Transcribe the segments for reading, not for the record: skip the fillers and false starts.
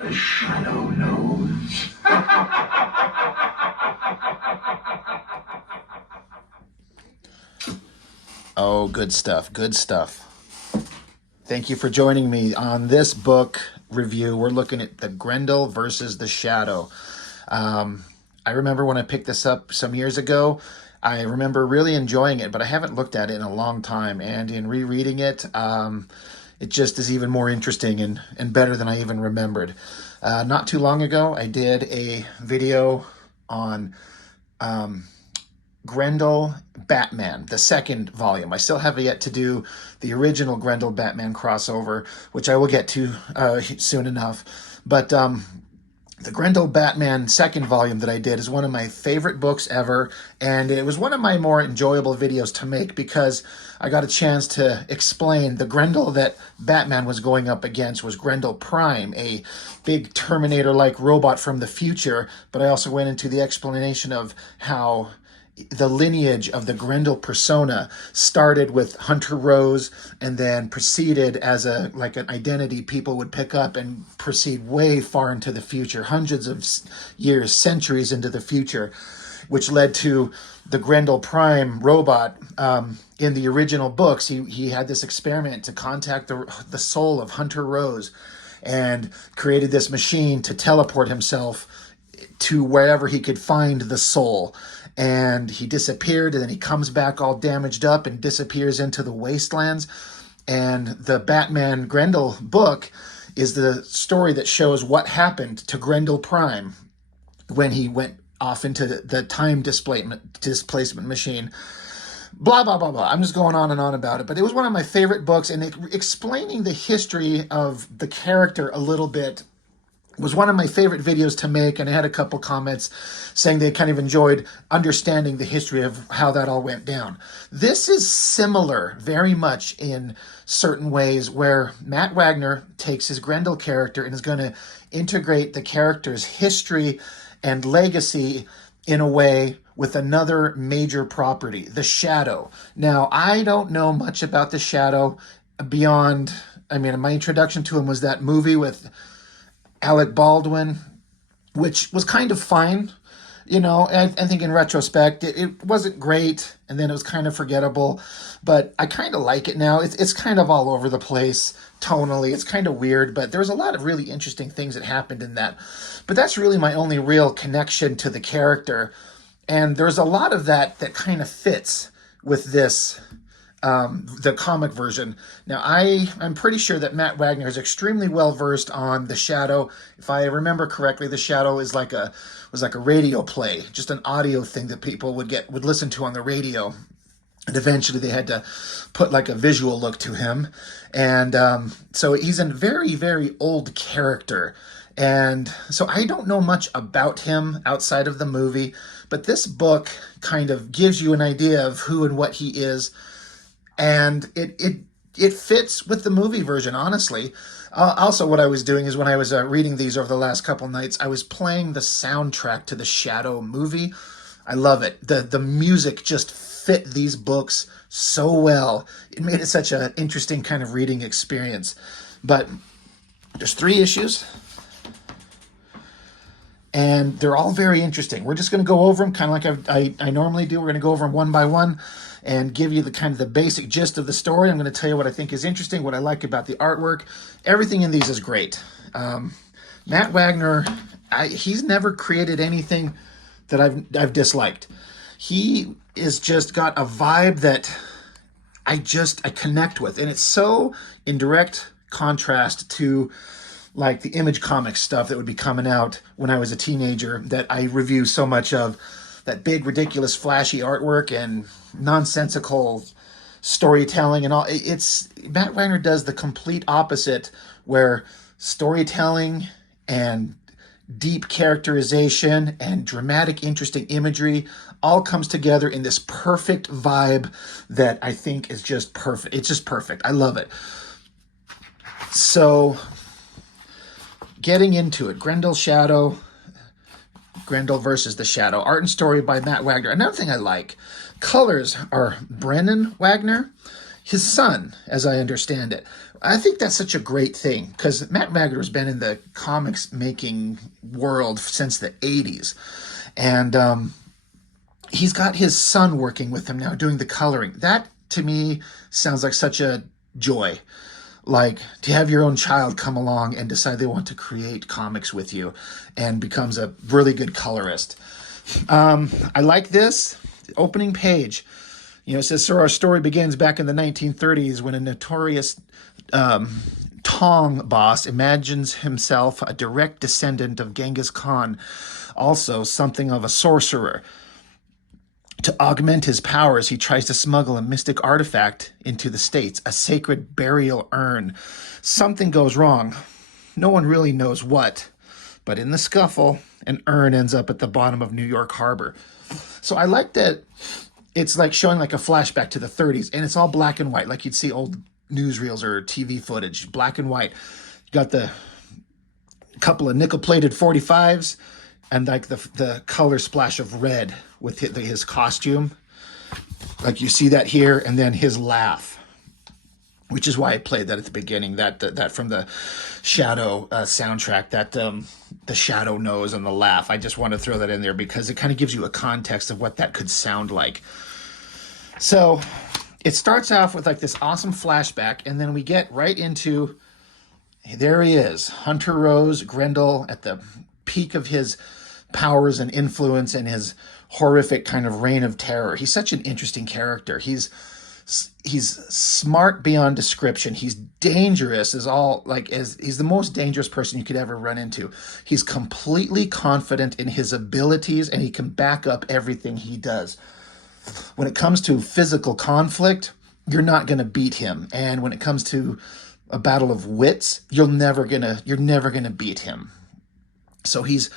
The shadow knows. Oh, good stuff. Good stuff. Thank you for joining me on this book review. We're looking at the Grendel versus the Shadow. I remember when I picked this up some years ago, I remember really enjoying it, but I haven't looked at it in a long time. And in rereading it, it just is even more interesting and better than I even remembered. Not too long ago, I did a video on Grendel Batman, the second volume. I still have yet to do the original Grendel Batman crossover, which I will get to soon enough. But the Grendel Batman second volume that I did is one of my favorite books ever, and it was one of my more enjoyable videos to make because I got a chance to explain the Grendel that Batman was going up against was Grendel Prime, a big Terminator-like robot from the future, but I also went into the explanation of how the lineage of the Grendel persona started with Hunter Rose and then proceeded as an identity people would pick up and proceed way far into the future, hundreds of years, centuries into the future, which led to the Grendel Prime robot. In the original books, he had this experiment to contact the soul of Hunter Rose and created this machine to teleport himself to wherever he could find the soul. And he disappeared, and then he comes back all damaged up and disappears into the wastelands. And the Batman Grendel book is the story that shows what happened to Grendel Prime when he went off into the time displacement machine. Blah, blah, blah, blah. I'm just going on and on about it. But it was one of my favorite books, and explaining the history of the character a little bit was one of my favorite videos to make, and I had a couple comments saying they kind of enjoyed understanding the history of how that all went down. This is similar very much in certain ways, where Matt Wagner takes his Grendel character and is going to integrate the character's history and legacy in a way with another major property, the Shadow. Now, I don't know much about the Shadow beyond, my introduction to him was that movie with Alec Baldwin, which was kind of fine. I think in retrospect, it wasn't great, and then it was kind of forgettable, but I kind of like it now. It's kind of all over the place tonally. It's kind of weird, but there's a lot of really interesting things that happened in that. But that's really my only real connection to the character, and there's a lot of that kind of fits with this, the comic version. Now, I'm pretty sure that Matt Wagner is extremely well versed on the Shadow. If I remember correctly, the Shadow was like a radio play, just an audio thing that people would listen to on the radio. And eventually they had to put like a visual look to him. And so he's a very, very old character. And so I don't know much about him outside of the movie, but this book kind of gives you an idea of who and what he is. And it fits with the movie version, honestly. Also, what I was doing is when I was reading these over the last couple nights, I was playing the soundtrack to the Shadow movie. I love it. The music just fit these books so well. It made it such an interesting kind of reading experience. But there's 3 issues, and they're all very interesting. We're just going to go over them kind of like I normally do. We're going to go over them one by one and give you the basic gist of the story. I'm going to tell you what I think is interesting, what I like about the artwork. Everything in these is great. Matt Wagner, he's never created anything that I've disliked. He is just got a vibe that I connect with, and it's so in direct contrast to like the Image Comics stuff that would be coming out when I was a teenager that I review so much of. That big, ridiculous, flashy artwork and nonsensical storytelling and all. Matt Wagner does the complete opposite, where storytelling and deep characterization and dramatic, interesting imagery all comes together in this perfect vibe that I think is just perfect. It's just perfect. I love it. So, getting into it, Grendel Shadow, Grendel versus the Shadow. Art and story by Matt Wagner. Another thing I like, colors are Brennan Wagner, his son, as I understand it. I think that's such a great thing because Matt Wagner's been in the comics making world since the 80s. And he's got his son working with him now doing the coloring. That to me sounds like such a joy. Like to have your own child come along and decide they want to create comics with you and becomes a really good colorist. I like this opening page. You know, it says, "So our story begins back in the 1930s when a notorious Tong boss imagines himself a direct descendant of Genghis Khan, also something of a sorcerer. To augment his powers, he tries to smuggle a mystic artifact into the States, a sacred burial urn. Something goes wrong. No one really knows what, but in the scuffle, an urn ends up at the bottom of New York Harbor." So I like that it's like showing like a flashback to the 30s, and it's all black and white, like you'd see old newsreels or TV footage, black and white. You got the couple of nickel-plated 45s and like the color splash of red with his costume. Like you see that here, and then his laugh, which is why I played that at the beginning, that from the Shadow soundtrack, that the Shadow nose and the laugh. I just want to throw that in there because it kind of gives you a context of what that could sound like. So it starts off with like this awesome flashback, and then we get right into, there he is, Hunter Rose, Grendel, at the peak of his powers and influence and his horrific kind of reign of terror. He's such an interesting character. He's smart beyond description. He's dangerous he's the most dangerous person you could ever run into. He's completely confident in his abilities, and he can back up everything he does. When it comes to physical conflict, you're not going to beat him. And when it comes to a battle of wits, you're never going to beat him. So he's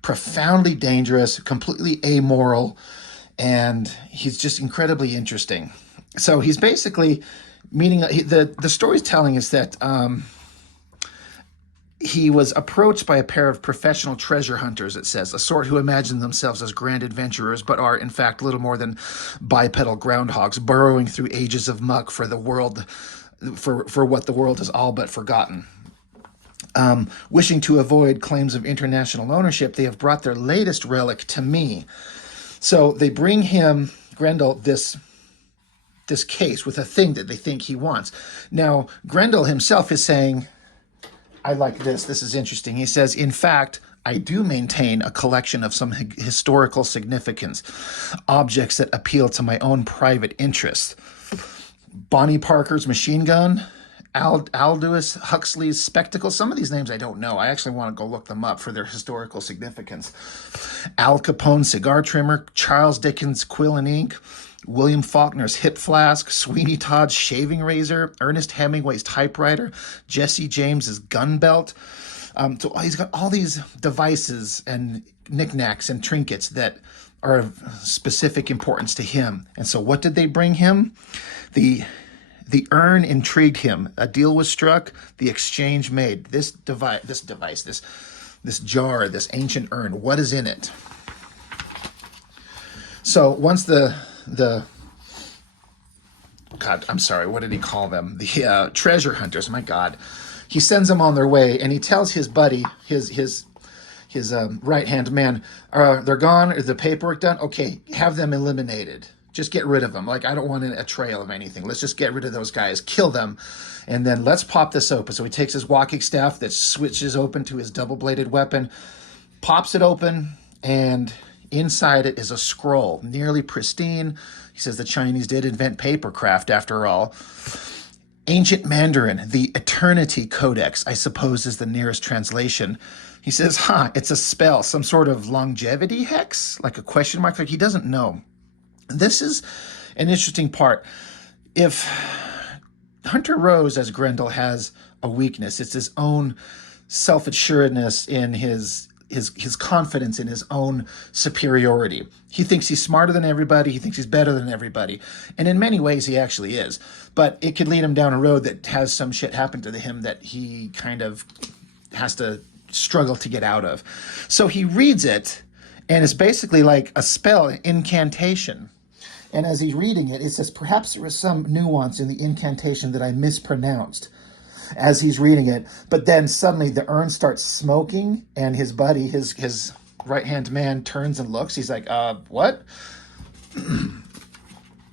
profoundly dangerous, completely amoral, and he's just incredibly interesting. So he's basically meeting, the story's telling us that he was approached by a pair of professional treasure hunters, it says, a sort who imagine themselves as grand adventurers, but are in fact little more than bipedal groundhogs burrowing through ages of muck for the world, for what the world has all but forgotten. Wishing to avoid claims of international ownership, they have brought their latest relic to me. So they bring him, Grendel, this case with a thing that they think he wants. Now, Grendel himself is saying, I like this. This is interesting. He says, "In fact, I do maintain a collection of some historical significance, objects that appeal to my own private interest. Bonnie Parker's machine gun, Aldous Huxley's spectacles." Some of these names I don't know. I actually want to go look them up for their historical significance. Al Capone's cigar trimmer, Charles Dickens' quill and ink, William Faulkner's hip flask, Sweeney Todd's shaving razor, Ernest Hemingway's typewriter, Jesse James's gun belt. So he's got all these devices and knickknacks and trinkets that are of specific importance to him. And so what did they bring him? The urn intrigued him. A deal was struck. The exchange made. This jar, this ancient urn, what is in it? So once the God, I'm sorry, what did he call them? The treasure hunters, my God. He sends them on their way, and he tells his buddy, his right-hand man, they're gone, is the paperwork done? Okay, have them eliminated. Just get rid of them. Like, I don't want a trail of anything. Let's just get rid of those guys, kill them, and then let's pop this open. So he takes his walking staff that switches open to his double-bladed weapon, pops it open, and inside it is a scroll, nearly pristine. He says the Chinese did invent papercraft after all. Ancient Mandarin, the Eternity Codex, I suppose is the nearest translation. He says, it's a spell, some sort of longevity hex, like a question mark. Like he doesn't know. This is an interesting part. If Hunter Rose as Grendel has a weakness, it's his own self-assuredness in his confidence in his own superiority. He thinks he's smarter than everybody. He thinks he's better than everybody. And in many ways, he actually is. But it could lead him down a road that has some shit happen to him that he kind of has to struggle to get out of. So he reads it, and it's basically like a spell, incantation. And as he's reading it, it says, perhaps there was some nuance in the incantation that I mispronounced. as he's reading it. But then suddenly the urn starts smoking, and his buddy, his right hand man, turns and looks. He's like, what?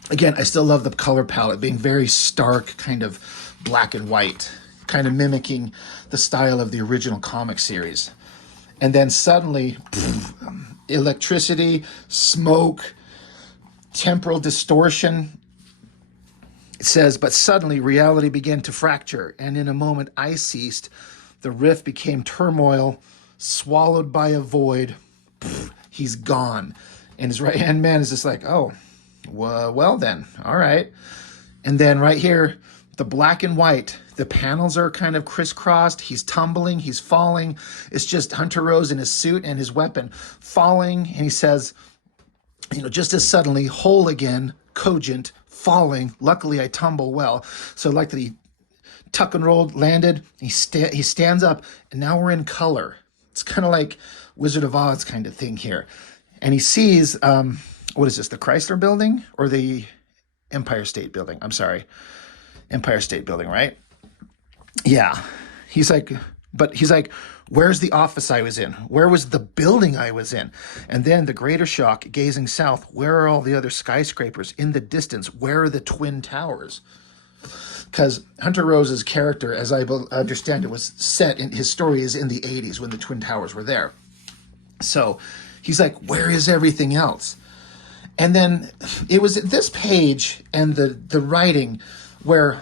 Again, I still love the color palette being very stark, kind of black and white, kind of mimicking the style of the original comic series. And then suddenly, electricity, smoke, temporal distortion. It says, but suddenly reality began to fracture, and in a moment I ceased. The rift became turmoil, swallowed by a void. He's gone. And his right-hand man is just like, oh, well then, all right. And then right here, the black and white, the panels are kind of crisscrossed. He's tumbling, he's falling. It's just Hunter Rose in his suit and his weapon falling. And he says, just as suddenly, whole again, cogent, falling. Luckily, I tumble well. So like that he tuck and rolled, landed. He stands up, and now we're in color. It's kind of like Wizard of Oz kind of thing here. And he sees, what is this, the Chrysler Building or the Empire State Building? I'm sorry. Empire State Building, right? Yeah. He's like, where's the office I was in? Where was the building I was in? And then the greater shock, gazing south, where are all the other skyscrapers? In the distance, where are the Twin Towers? Because Hunter Rose's character, as I understand it, was set in, his story is in the 80s when the Twin Towers were there. So he's like, where is everything else? And then it was at this page and the writing where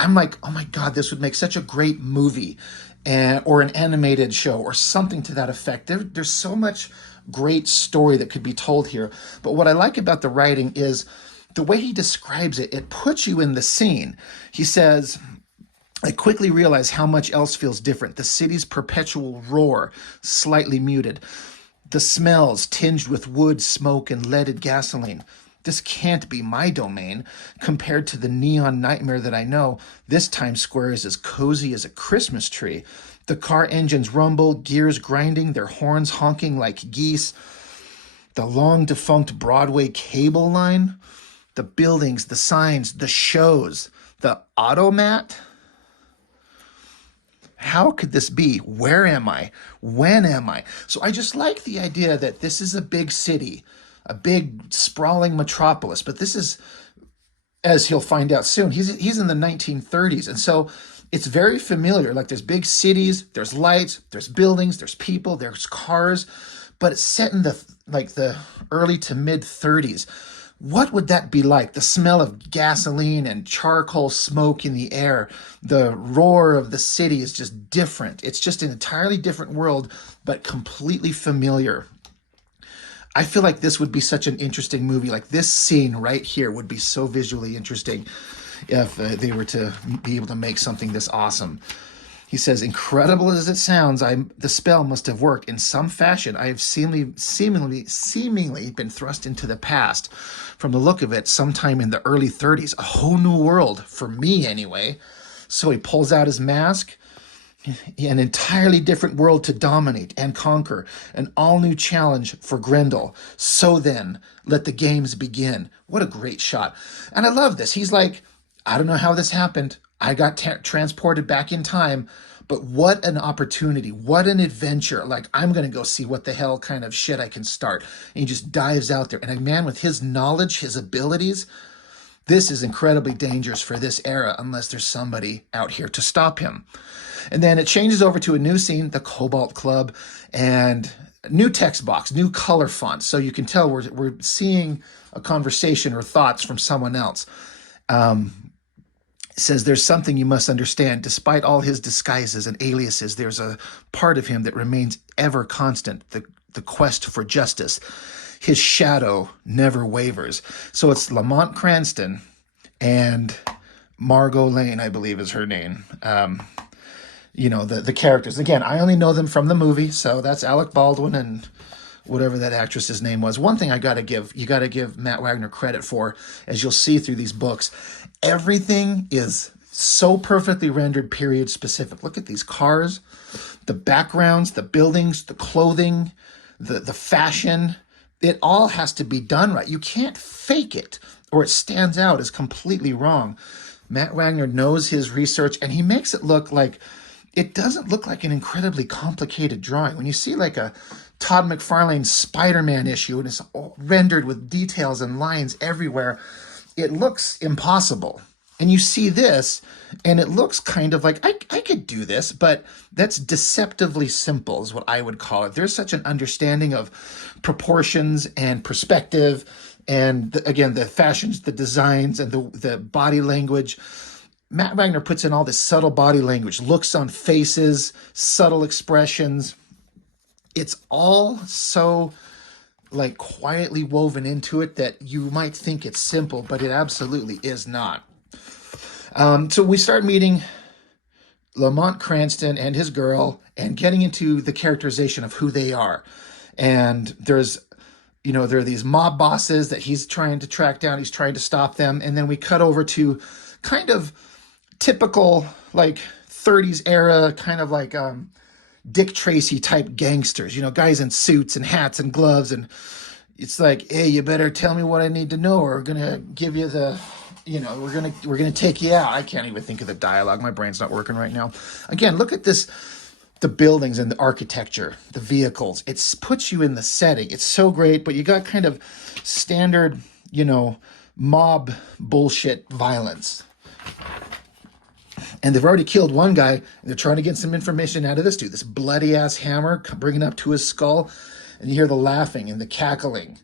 I'm like, oh my God, this would make such a great movie or an animated show or something to that effect. There's so much great story that could be told here. But what I like about the writing is the way he describes it, it puts you in the scene. He says, I quickly realize how much else feels different. The city's perpetual roar, slightly muted. The smells tinged with wood, smoke, and leaded gasoline. This can't be my domain. Compared to the neon nightmare that I know, this Times Square is as cozy as a Christmas tree. The car engines rumble, gears grinding, their horns honking like geese. The long defunct Broadway cable line, the buildings, the signs, the shows, the automat. How could this be? Where am I? When am I? So I just like the idea that this is a big city, a big sprawling metropolis, but this is, as he'll find out soon, he's in the 1930s. And so it's very familiar. Like there's big cities, there's lights, there's buildings, there's people, there's cars, but it's set in the early to mid 30s. What would that be like? The smell of gasoline and charcoal smoke in the air. The roar of the city is just different. It's just an entirely different world, but completely familiar. I feel like this would be such an interesting movie. Like this scene right here would be so visually interesting if they were to be able to make something this awesome. He says, incredible as it sounds, the spell must have worked. In some fashion, I have seemingly been thrust into the past. From the look of it, sometime in the early 30s, a whole new world, for me anyway. So he pulls out his mask, an entirely different world to dominate and conquer, an all-new challenge for Grendel. So then, let the games begin. What a great shot. And I love this. He's like, I don't know how this happened. I got transported back in time, but what an opportunity, what an adventure. Like, I'm going to go see what the hell kind of shit I can start. And he just dives out there. And a man with his knowledge, his abilities, this is incredibly dangerous for this era unless there's somebody out here to stop him. And then it changes over to a new scene, the Cobalt Club, and new text box, new color font. So you can tell we're seeing a conversation or thoughts from someone else. Says there's something you must understand. Despite all his disguises and aliases, there's a part of him that remains ever constant, the quest for justice. His shadow never wavers. So it's Lamont Cranston and Margot Lane, I believe is her name. The characters. Again, I only know them from the movie, so that's Alec Baldwin and whatever that actress's name was. One thing you got to give Matt Wagner credit for, as you'll see through these books, everything is so perfectly rendered, period specific. Look at these cars, the backgrounds, the buildings, the clothing, the fashion. It all has to be done right. You can't fake it or it stands out as completely wrong. Matt Wagner knows his research, and he makes it look like it doesn't look like an incredibly complicated drawing. When you see like a Todd McFarlane Spider-Man issue and it's all rendered with details and lines everywhere, it looks impossible. And you see this, and it looks kind of like, I could do this, but that's deceptively simple, is what I would call it. There's such an understanding of proportions and perspective, and again, the fashions, the designs, and the body language. Matt Wagner puts in all this subtle body language, looks on faces, subtle expressions. It's all so like quietly woven into it that you might think it's simple, but it absolutely is not. So we start meeting Lamont Cranston and his girl and getting into the characterization of who they are. And there are these mob bosses that he's trying to track down. He's trying to stop them. And then we cut over to kind of typical like 30s era, kind of like Dick Tracy type gangsters, guys in suits and hats and gloves. And it's like, hey, you better tell me what I need to know, or we're going to give you the... we're gonna take you out. I can't even think of the dialogue. My brain's not working right now. Again, look at this, the buildings and the architecture, the vehicles. It puts you in the setting. It's so great, but you got kind of standard, mob bullshit violence. And they've already killed one guy, and they're trying to get some information out of this dude. This bloody ass hammer bringing up to his skull, and you hear the laughing and the cackling.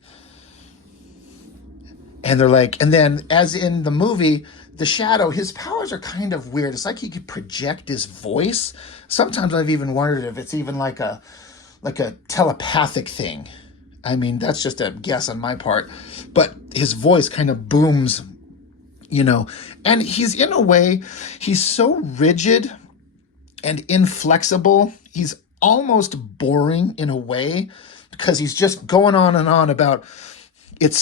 And they're like, and then as in the movie, the Shadow, his powers are kind of weird. It's like he could project his voice. Sometimes I've even wondered if it's even like a telepathic thing. I mean, that's just a guess on my part. But his voice kind of booms, and he's in a way, he's so rigid and inflexible. He's almost boring in a way because he's just going on and on about it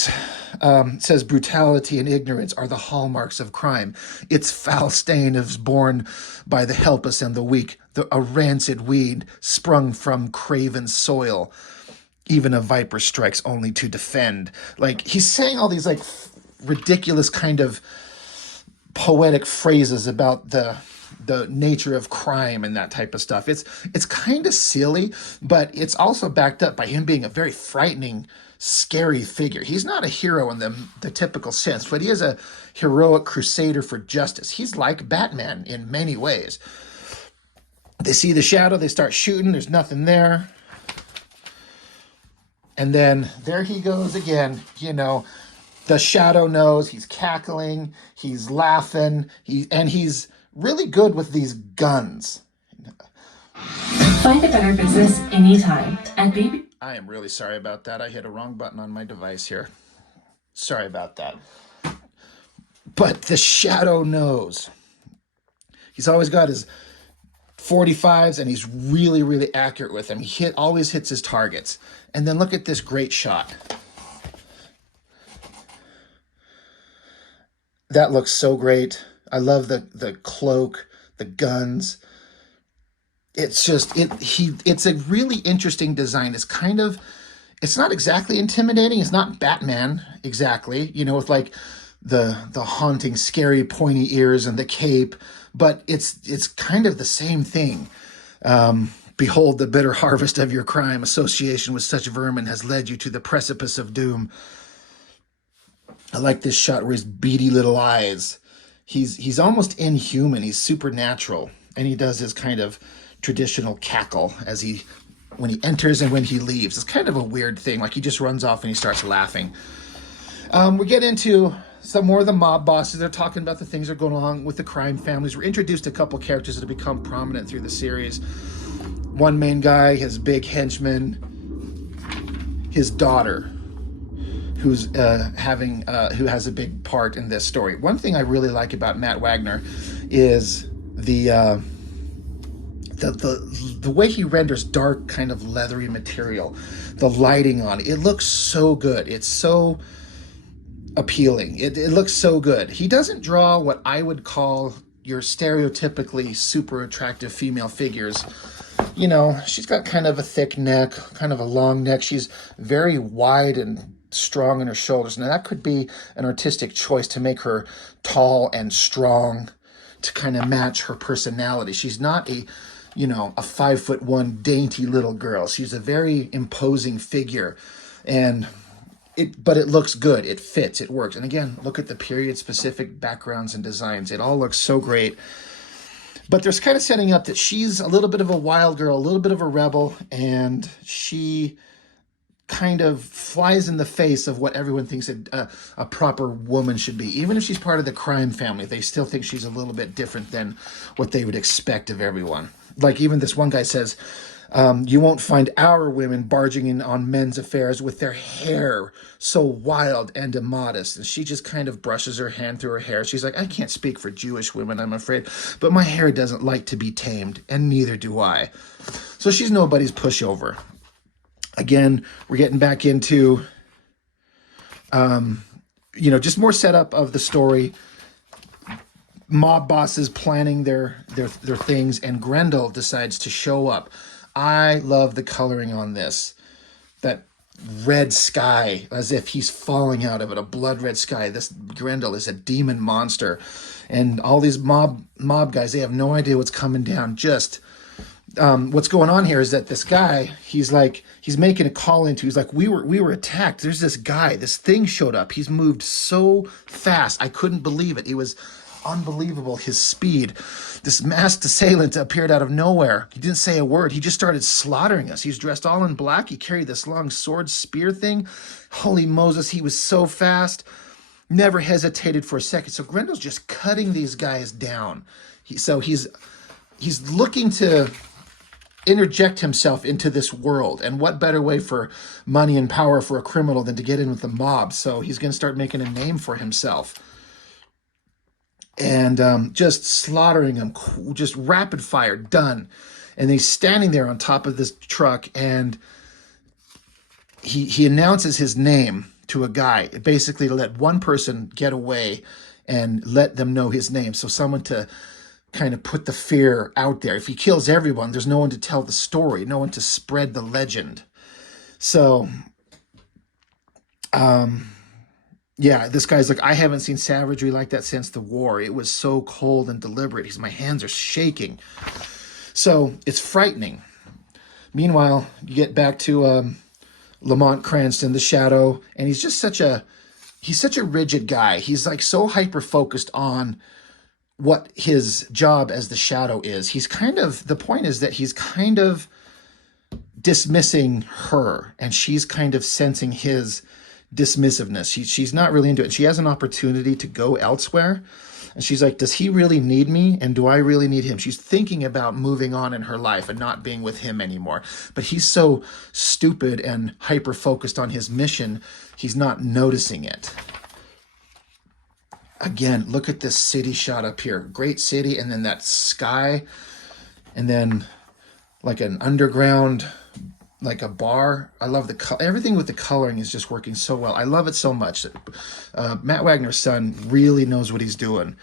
says brutality and ignorance are the hallmarks of crime. Its foul stain is borne by the helpless and the weak, a rancid weed sprung from craven soil. Even a viper strikes only to defend. Like, he's saying all these like ridiculous kind of poetic phrases about the nature of crime and that type of stuff. It's kind of silly, but it's also backed up by him being a very frightening, scary figure. He's not a hero in the typical sense, but he is a heroic crusader for justice. He's like Batman in many ways. They see the Shadow, they start shooting, there's nothing there. And then there he goes again, the Shadow knows, he's cackling, he's laughing, he's really good with these guns. Find a better business anytime at Baby. I am really sorry about that. I hit a wrong button on my device here. Sorry about that. But the Shadow knows. He's always got his 45s, and he's really, really accurate with them. He always hits his targets. And then look at this great shot. That looks so great. I love the cloak, the guns. It's just, it's a really interesting design. It's not exactly intimidating. It's not Batman exactly, with like the haunting, scary, pointy ears and the cape, but it's kind of the same thing. Behold the bitter harvest of your crime. Association with such vermin has led you to the precipice of doom. I like this shot where his beady little eyes. He's almost inhuman. He's supernatural, and he does his kind of traditional cackle when he enters and when he leaves. It's kind of a weird thing. Like, he just runs off and he starts laughing. We get into some more of the mob bosses. They're talking about the things that are going on with the crime families. We're introduced to a couple characters that have become prominent through the series. One main guy, his big henchman, his daughter, who has a big part in this story. One thing I really like about Matt Wagner is the way he renders dark, kind of leathery material, the lighting on it. It looks so good. It's so appealing. It looks so good. He doesn't draw what I would call your stereotypically super attractive female figures. She's got kind of a thick neck, kind of a long neck. She's very wide and strong in her shoulders. Now that could be an artistic choice to make her tall and strong to kind of match her personality. She's not a, you know, a 5'1" dainty little girl. She's a very imposing figure, and but it looks good. It fits. It works. And again, look at the period specific backgrounds and designs. It all looks so great. But there's kind of setting up that she's a little bit of a wild girl, a little bit of a rebel, and she kind of flies in the face of what everyone thinks a proper woman should be. Even if she's part of the crime family, they still think she's a little bit different than what they would expect of everyone. Like even this one guy says, you won't find our women barging in on men's affairs with their hair so wild and immodest. And she just kind of brushes her hand through her hair. She's like, I can't speak for Jewish women, I'm afraid, but my hair doesn't like to be tamed, and neither do I. So she's nobody's pushover. Again, we're getting back into, you know, just more setup of the story. Mob bosses planning their things, and Grendel decides to show up. I love the coloring on this. That red sky, as if he's falling out of it, a blood red sky. This Grendel is a demon monster. And all these mob guys, they have no idea what's coming down. Just what's going on here is that this guy, he's making a call into, he's like, we were attacked. There's this guy, this thing showed up. He's moved so fast. I couldn't believe it. It was unbelievable, his speed. This masked assailant appeared out of nowhere. He didn't say a word. He just started slaughtering us. He's dressed all in black. He carried this long sword spear thing. Holy Moses, he was so fast. Never hesitated for a second. So Grendel's just cutting these guys down. He's looking to interject himself into this world. And what better way for money and power for a criminal than to get in with the mob? So he's going to start making a name for himself. And just slaughtering them, just rapid fire, done. And he's standing there on top of this truck, and he announces his name to a guy, basically to let one person get away and let them know his name. So someone to kind of put the fear out there. If he kills everyone, there's no one to tell the story, no one to spread the legend. So, yeah, this guy's like, I haven't seen savagery like that since the war. It was so cold and deliberate. My hands are shaking. So it's frightening. Meanwhile, you get back to Lamont Cranston, the Shadow, and he's such a rigid guy. He's like so hyper-focused on what his job as the Shadow is. The point is that he's kind of dismissing her, and she's kind of sensing his dismissiveness. She's not really into it. She has an opportunity to go elsewhere, and she's like, does he really need me, and do I really need him? She's thinking about moving on in her life and not being with him anymore, but he's so stupid and hyper focused on his mission, he's not noticing it. Again, look at this city shot up here. Great city, and then that sky, and then like an underground, like a bar. I love everything with the coloring is just working so well. I love it so much. Matt Wagner's son really knows what he's doing.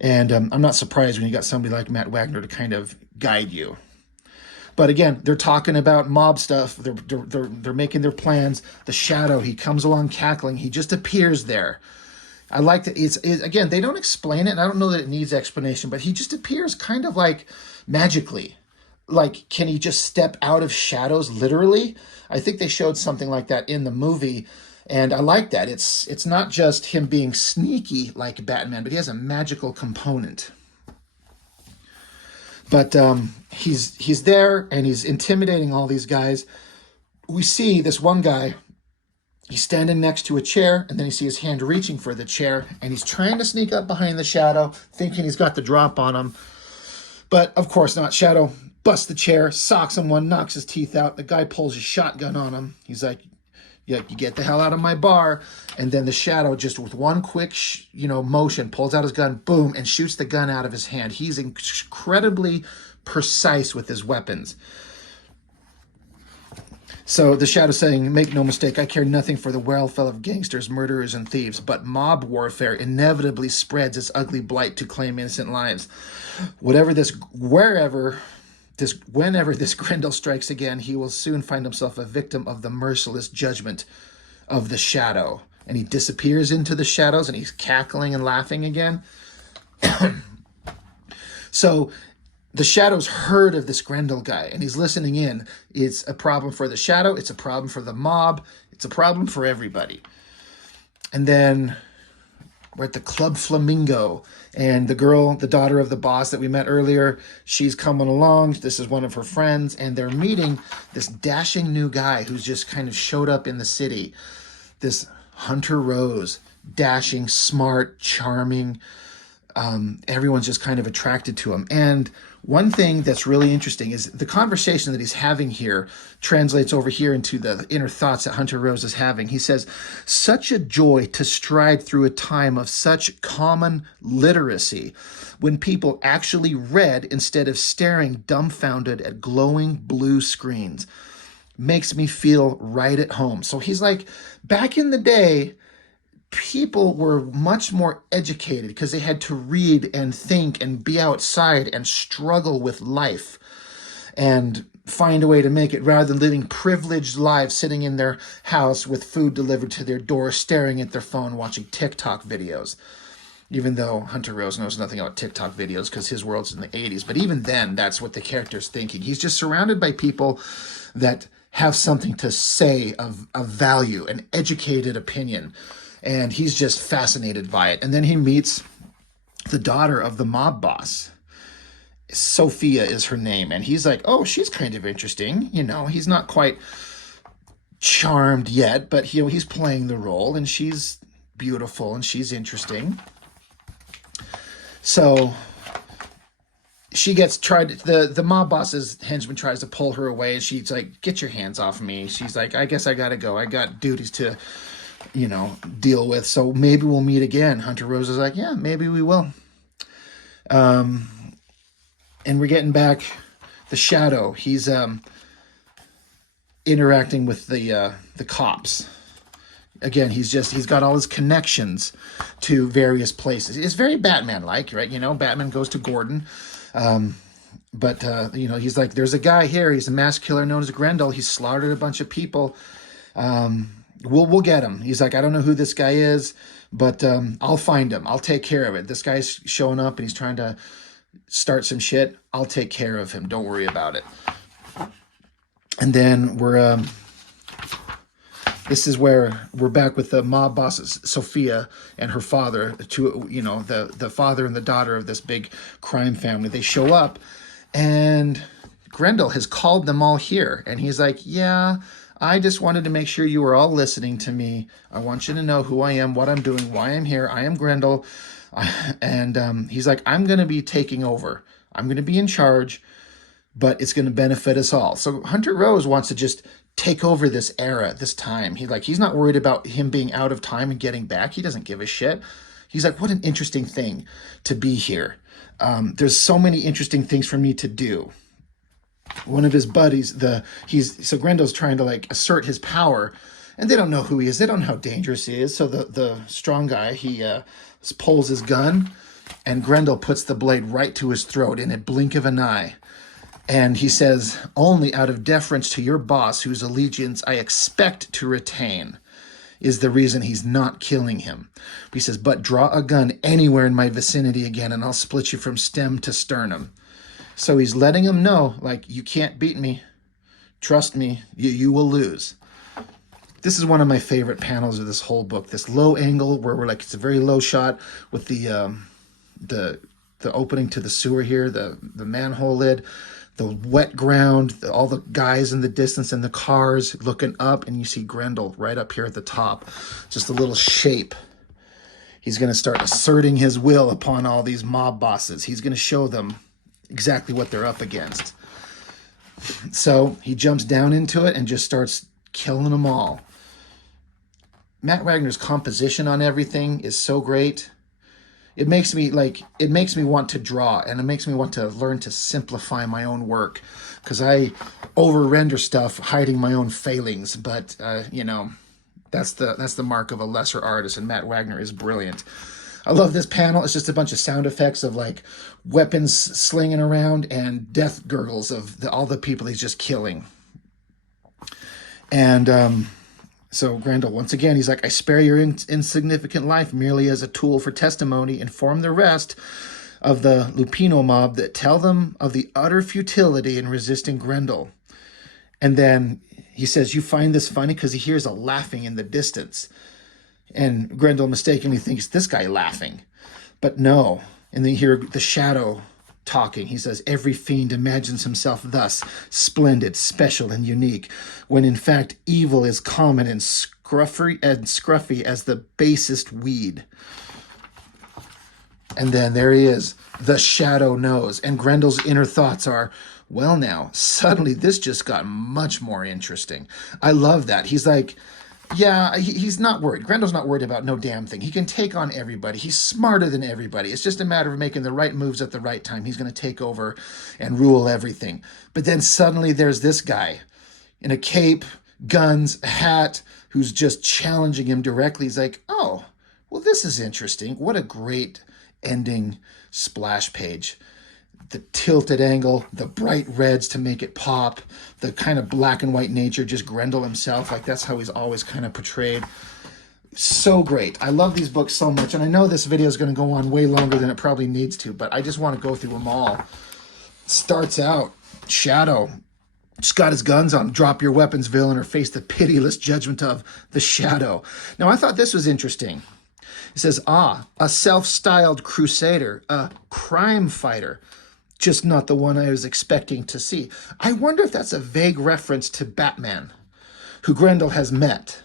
And I'm not surprised when you got somebody like Matt Wagner to kind of guide you. But again, they're talking about mob stuff. They're making their plans. The Shadow, he comes along cackling. He just appears there. I like that. Again, they don't explain it, and I don't know that it needs explanation, but he just appears kind of like magically. Like, can he just step out of shadows literally? I think they showed something like that in the movie, and I like that. It's not just him being sneaky like Batman, but he has a magical component. But he's there, and he's intimidating all these guys. We see this one guy, he's standing next to a chair, and then you see his hand reaching for the chair, and he's trying to sneak up behind the Shadow, thinking he's got the drop on him. But, of course not. Shadow busts the chair, socks him one, knocks his teeth out. The guy pulls his shotgun on him. He's like, yeah, you get the hell out of my bar. And then the Shadow, just with one quick motion, pulls out his gun, boom, and shoots the gun out of his hand. He's incredibly precise with his weapons. So the Shadow saying, make no mistake, I care nothing for the welfare of gangsters, murderers, and thieves, but mob warfare inevitably spreads its ugly blight to claim innocent lives. Whenever this Grendel strikes again, he will soon find himself a victim of the merciless judgment of the shadow, and he disappears into the shadows, and he's cackling and laughing again. So the shadow's heard of this Grendel guy, and he's listening in. It's a problem for the shadow. It's a problem for the mob. It's a problem for everybody. And then we're at the Club Flamingo, and the girl, the daughter of the boss that we met earlier, she's coming along. This is one of her friends, and they're meeting this dashing new guy who's just kind of showed up in the city. This Hunter Rose, dashing, smart, charming. Everyone's just kind of attracted to him. And one thing that's really interesting is the conversation that he's having here translates over here into the inner thoughts that Hunter Rose is having. He says, such a joy to stride through a time of such common literacy when people actually read instead of staring dumbfounded at glowing blue screens. Makes me feel right at home. So he's like, back in the day, people were much more educated because they had to read and think and be outside and struggle with life and find a way to make it, rather than living privileged lives sitting in their house with food delivered to their door, staring at their phone, watching TikTok videos. Even though Hunter Rose knows nothing about TikTok videos because his world's in the 80s. But even then, that's what the character's thinking. He's just surrounded by people that have something to say of value, an educated opinion. And he's just fascinated by it. And then he meets the daughter of the mob boss. Sophia is her name. And he's like, oh, she's kind of interesting. You know, he's not quite charmed yet, but he's playing the role, and she's beautiful and she's interesting. So she gets the mob boss's henchman tries to pull her away, and she's like, get your hands off me. She's like, I guess I gotta go. I got duties to deal with. So maybe we'll meet again. Hunter Rose is like, yeah, maybe we will. And we're getting back the shadow. He's interacting with the cops. Again, he's got all his connections to various places. It's very Batman-like, right? Batman goes to Gordon. But he's like, there's a guy here. He's a mass killer known as Grendel. He's slaughtered a bunch of people. We'll get him. He's like, I don't know who this guy is, but I'll find him. I'll take care of it. This guy's showing up and he's trying to start some shit. I'll take care of him. Don't worry about it. And then this is where we're back with the mob bosses, Sophia and her father, the father and the daughter of this big crime family. They show up, and Grendel has called them all here. And he's like, yeah, I just wanted to make sure you were all listening to me. I want you to know who I am, what I'm doing, why I'm here. I am Grendel. And he's like, I'm going to be taking over. I'm going to be in charge, but it's going to benefit us all. So Hunter Rose wants to just take over this era, this time. He's not worried about him being out of time and getting back. He doesn't give a shit. He's like, what an interesting thing to be here. There's so many interesting things for me to do. One of his buddies, so Grendel's trying to assert his power, and they don't know who he is. They don't know how dangerous he is. So the strong guy, he pulls his gun, and Grendel puts the blade right to his throat in a blink of an eye. And he says, only out of deference to your boss, whose allegiance I expect to retain, is the reason he's not killing him. He says, but draw a gun anywhere in my vicinity again, and I'll split you from stem to sternum. So he's letting him know, you can't beat me. Trust me, you will lose. This is one of my favorite panels of this whole book. This low angle where it's a very low shot with the opening to the sewer here, the manhole lid, the wet ground, all the guys in the distance and the cars looking up, and you see Grendel right up here at the top. Just a little shape. He's going to start asserting his will upon all these mob bosses. He's going to show them exactly what they're up against. So he jumps down into it and just starts killing them all. Matt Wagner's composition on everything is so great. It makes me want to draw, and it makes me want to learn to simplify my own work, because I over-render stuff hiding my own failings. But that's the mark of a lesser artist, and Matt Wagner is brilliant. I love this panel. It's just a bunch of sound effects of weapons slinging around and death gurgles of all the people he's just killing. And So Grendel, once again, he's like, I spare your insignificant life merely as a tool for testimony. Inform the rest of the Lupino mob that tell them of the utter futility in resisting Grendel. And then he says, you find this funny, because he hears a laughing in the distance. And Grendel mistakenly thinks this guy laughing. But no. And then you hear the shadow talking. He says, every fiend imagines himself thus, splendid, special, and unique, when in fact evil is common and scruffy as the basest weed. And then there he is. The shadow knows. And Grendel's inner thoughts are, well now, suddenly this just got much more interesting. I love that. He's like, yeah, he's not worried. Grendel's not worried about no damn thing. He can take on everybody. He's smarter than everybody. It's just a matter of making the right moves at the right time. He's going to take over and rule everything. But then suddenly there's this guy in a cape, guns, a hat, who's just challenging him directly. He's like, oh, well, this is interesting. What a great ending splash page. The tilted angle, the bright reds to make it pop, the kind of black and white nature, just Grendel himself. Like, that's how he's always kind of portrayed. So great. I love these books so much. And I know this video is going to go on way longer than it probably needs to, but I just want to go through them all. Starts out, Shadow. Just got his guns on. Drop your weapons, villain, or face the pitiless judgment of the Shadow. Now, I thought this was interesting. It says, a self-styled crusader, a crime fighter. Just not the one I was expecting to see. I wonder if that's a vague reference to Batman, who Grendel has met.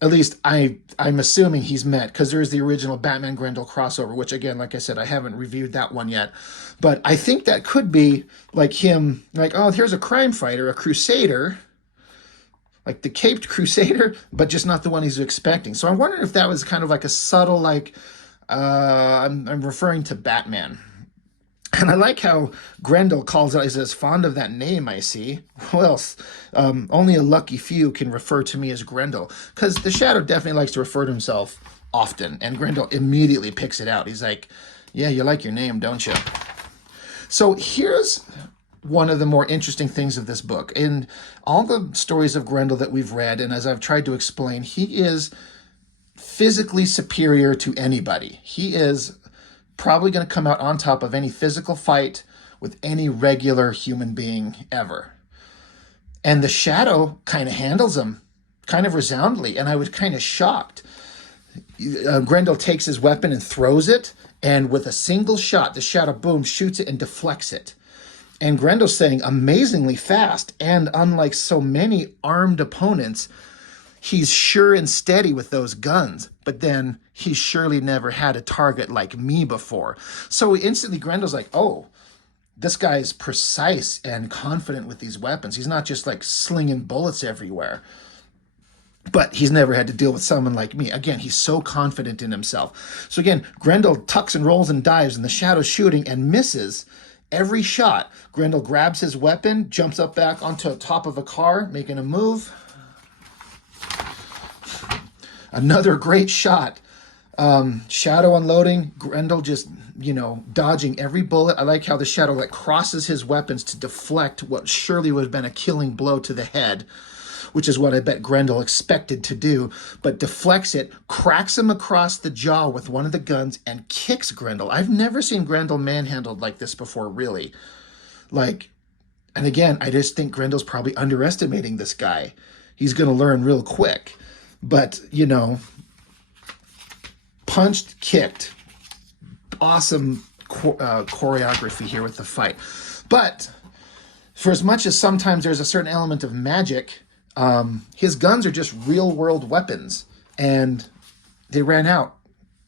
At least I'm assuming he's met, because there's the original Batman Grendel crossover, which again, like I said, I haven't reviewed that one yet. But I think that could be like him, like, oh, here's a crime fighter, a crusader, like the caped crusader, but just not the one he's expecting. So I'm wondering if that was kind of like a subtle, like, I'm referring to Batman. And I like how Grendel calls out, he says, fond of that name, I see. Well, only a lucky few can refer to me as Grendel. Because the Shadow definitely likes to refer to himself often. And Grendel immediately picks it out. He's like, yeah, you like your name, don't you? So here's one of the more interesting things of this book. In all the stories of Grendel that we've read, and as I've tried to explain, he is physically superior to anybody. He is probably going to come out on top of any physical fight with any regular human being ever. And the Shadow kind of handles him kind of resoundingly, and I was kind of shocked. Grendel takes his weapon and throws it, and with a single shot, the Shadow, boom, shoots it and deflects it. And Grendel's saying amazingly fast, and unlike so many armed opponents, he's sure and steady with those guns, but then he's surely never had a target like me before. So instantly Grendel's like, oh, this guy's precise and confident with these weapons. He's not just like slinging bullets everywhere. But he's never had to deal with someone like me. Again, he's so confident in himself. So again, Grendel tucks and rolls and dives, and the Shadow's shooting and misses every shot. Grendel grabs his weapon, jumps up back onto the top of a car, making a move. Another great shot. Shadow unloading, Grendel just, dodging every bullet. I like how the Shadow like crosses his weapons to deflect what surely would have been a killing blow to the head, which is what I bet Grendel expected to do, but deflects it, cracks him across the jaw with one of the guns, and kicks Grendel. I've never seen Grendel manhandled like this before, really. And again, I just think Grendel's probably underestimating this guy. He's going to learn real quick. But, punched, kicked. Awesome choreography here with the fight. But for as much as sometimes there's a certain element of magic, his guns are just real-world weapons, and they ran out.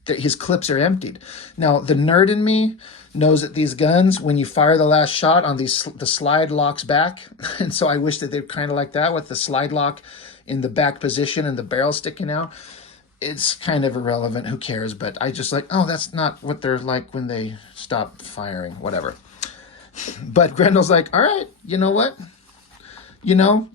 His clips are emptied. Now, the nerd in me knows that these guns, when you fire the last shot on the slide locks back, and so I wish that they're kind of like that with the slide lock in the back position and the barrel sticking out. It's kind of irrelevant. Who cares? But I just like, oh, that's not what they're like when they stop firing. Whatever. But Grendel's like, all right, you know what?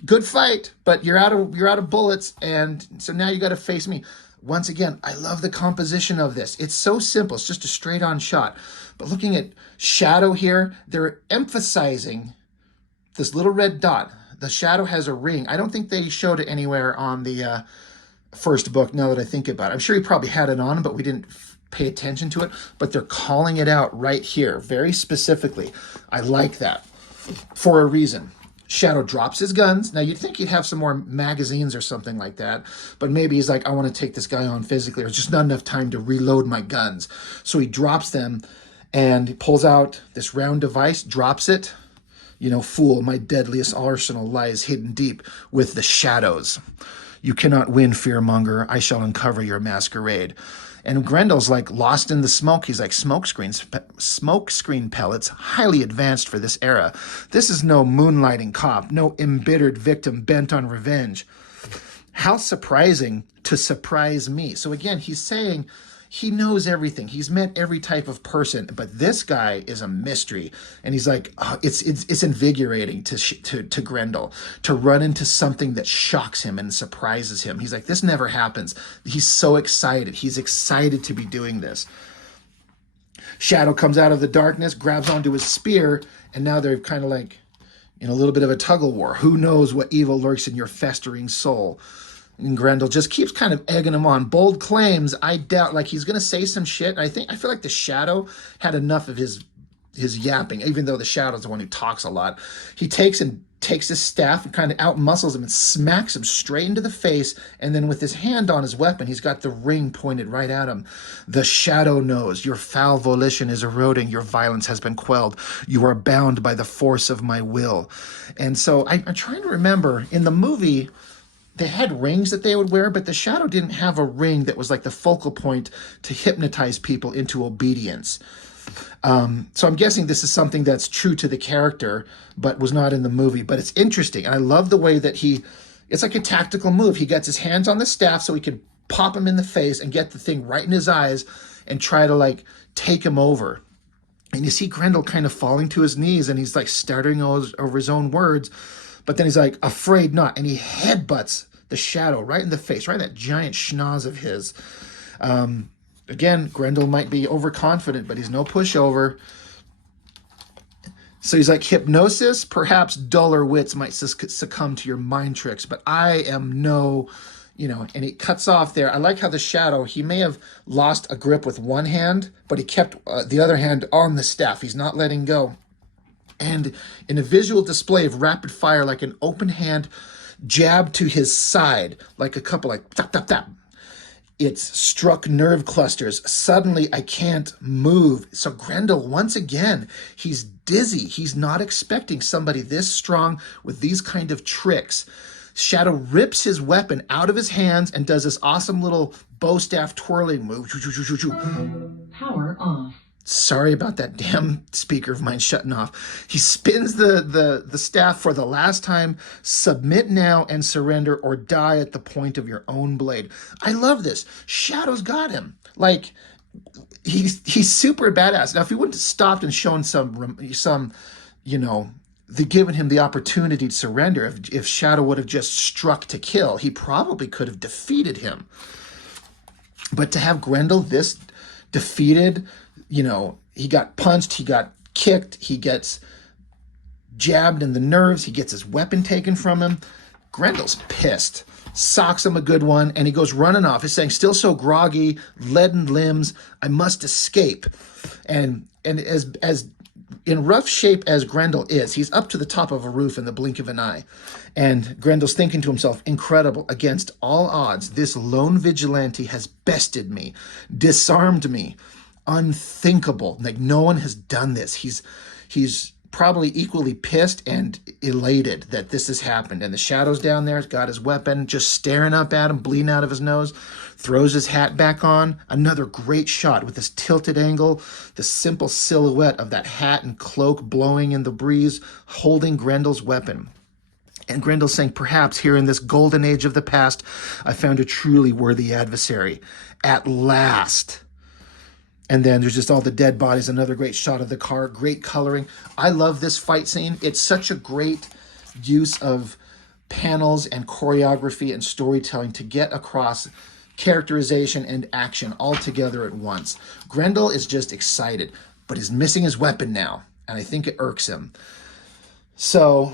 Good fight, but you're out of bullets, and so now you got to face me. Once again, I love the composition of this. It's so simple. It's just a straight-on shot. But looking at Shadow here, they're emphasizing this little red dot. the Shadow has a ring. I don't think they showed it anywhere on the first book, now that I think about it. I'm sure he probably had it on, but we didn't pay attention to it. But they're calling it out right here, very specifically. I like that for a reason. Shadow drops his guns. Now, you'd think he'd have some more magazines or something like that, but maybe he's like, I want to take this guy on physically. There's just not enough time to reload my guns. So he drops them and he pulls out this round device, drops it. You know, fool, my deadliest arsenal lies hidden deep with the shadows. You cannot win, fearmonger. I shall uncover your masquerade. And Grendel's like lost in the smoke. He's like, smoke screen pellets, highly advanced for this era. This is no moonlighting cop, no embittered victim bent on revenge. How surprising to surprise me. So again, he's saying he knows everything. He's met every type of person, but this guy is a mystery. And he's like, oh, it's invigorating to Grendel to run into something that shocks him and surprises him. He's like, this never happens. He's so excited. He's excited to be doing this. Shadow comes out of the darkness, grabs onto his spear, and now they're kind of like in a little bit of a tug-of-war. Who knows what evil lurks in your festering soul? And Grendel just keeps kind of egging him on. Bold claims, I doubt, like he's going to say some shit. I feel like the Shadow had enough of his yapping, even though the Shadow's the one who talks a lot. He takes his staff and kind of out-muscles him and smacks him straight into the face. And then with his hand on his weapon, he's got the ring pointed right at him. The Shadow knows your foul volition is eroding. Your violence has been quelled. You are bound by the force of my will. And so I'm trying to remember, in the movie, they had rings that they would wear, but the Shadow didn't have a ring that was like the focal point to hypnotize people into obedience. So I'm guessing this is something that's true to the character, but was not in the movie. But it's interesting. And I love the way that it's like a tactical move. He gets his hands on the staff so he can pop him in the face and get the thing right in his eyes and try to like take him over. And you see Grendel kind of falling to his knees and he's like stuttering over his own words. But then he's like, afraid not. And he headbutts the Shadow right in the face, right in that giant schnoz of his. Again, Grendel might be overconfident, but he's no pushover. So he's like, hypnosis, perhaps duller wits might succumb to your mind tricks, but I am no, and he cuts off there. I like how the Shadow, he may have lost a grip with one hand, but he kept the other hand on the staff. He's not letting go. And in a visual display of rapid fire, like an open hand jab to his side, like a couple, like tap, tap, tap. It's struck nerve clusters. Suddenly, I can't move. So Grendel, once again, he's dizzy. He's not expecting somebody this strong with these kind of tricks. Shadow rips his weapon out of his hands and does this awesome little bow staff twirling move. Power off. Sorry about that damn speaker of mine shutting off. He spins the staff for the last time. Submit now and surrender or die at the point of your own blade. I love this. Shadow's got him. Like, he's super badass. Now, if he wouldn't have stopped and shown some given him the opportunity to surrender, if Shadow would have just struck to kill, he probably could have defeated him. But to have Grendel this defeated, he got punched, he got kicked, he gets jabbed in the nerves, he gets his weapon taken from him. Grendel's pissed, socks him a good one, and he goes running off. He's saying, still so groggy, leaden limbs, I must escape. And as in rough shape as Grendel is, he's up to the top of a roof in the blink of an eye. And Grendel's thinking to himself, incredible, against all odds, this lone vigilante has bested me, disarmed me. Unthinkable. Like, no one has done this. He's probably equally pissed and elated that this has happened. And the Shadow's down there, got his weapon, just staring up at him, bleeding out of his nose, throws his hat back on. Another great shot with this tilted angle, the simple silhouette of that hat and cloak blowing in the breeze, holding Grendel's weapon. And Grendel's saying, perhaps here in this golden age of the past, I found a truly worthy adversary. At last. And then there's just all the dead bodies, another great shot of the car, great coloring. I love this fight scene. It's such a great use of panels and choreography and storytelling to get across characterization and action all together at once. Grendel is just excited, but he's missing his weapon now, and I think it irks him. So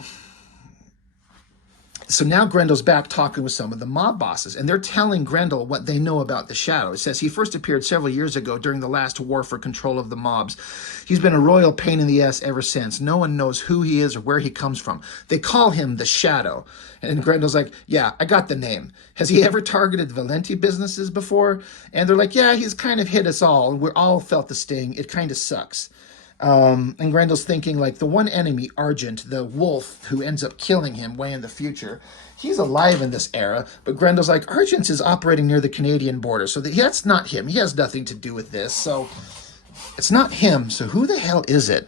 So now Grendel's back talking with some of the mob bosses, and they're telling Grendel what they know about the Shadow. It says he first appeared several years ago during the last war for control of the mobs. He's been a royal pain in the ass ever since. No one knows who he is or where he comes from. They call him the Shadow. And Grendel's like, yeah, I got the name. Has he ever targeted Valenti businesses before? And they're like, yeah, he's kind of hit us all. We're all felt the sting. It kind of sucks. And Grendel's thinking, like, the one enemy, Argent, the wolf who ends up killing him way in the future, he's alive in this era. But Grendel's like, Argent is operating near the Canadian border, so that's not him. He has nothing to do with this. So it's not him. So who the hell is it?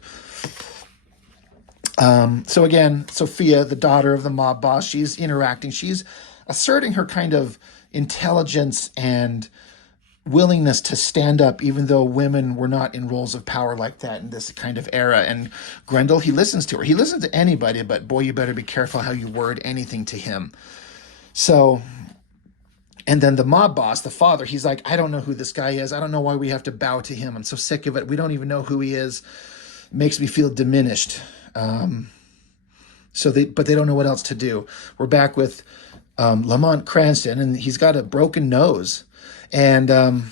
So again, Sophia, the daughter of the mob boss, she's interacting. She's asserting her kind of intelligence and willingness to stand up, even though women were not in roles of power like that in this kind of era. And Grendel, he listens to her. He listens to anybody, but boy, you better be careful how you word anything to him. So, and then the mob boss, the father, he's like, I don't know who this guy is. I don't know why we have to bow to him. I'm so sick of it. We don't even know who he is. It makes me feel diminished. But they don't know what else to do. We're back with Lamont Cranston, and he's got a broken nose. And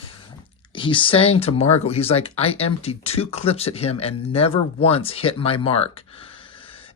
he's saying to Margot, he's like, I emptied 2 clips at him and never once hit my mark.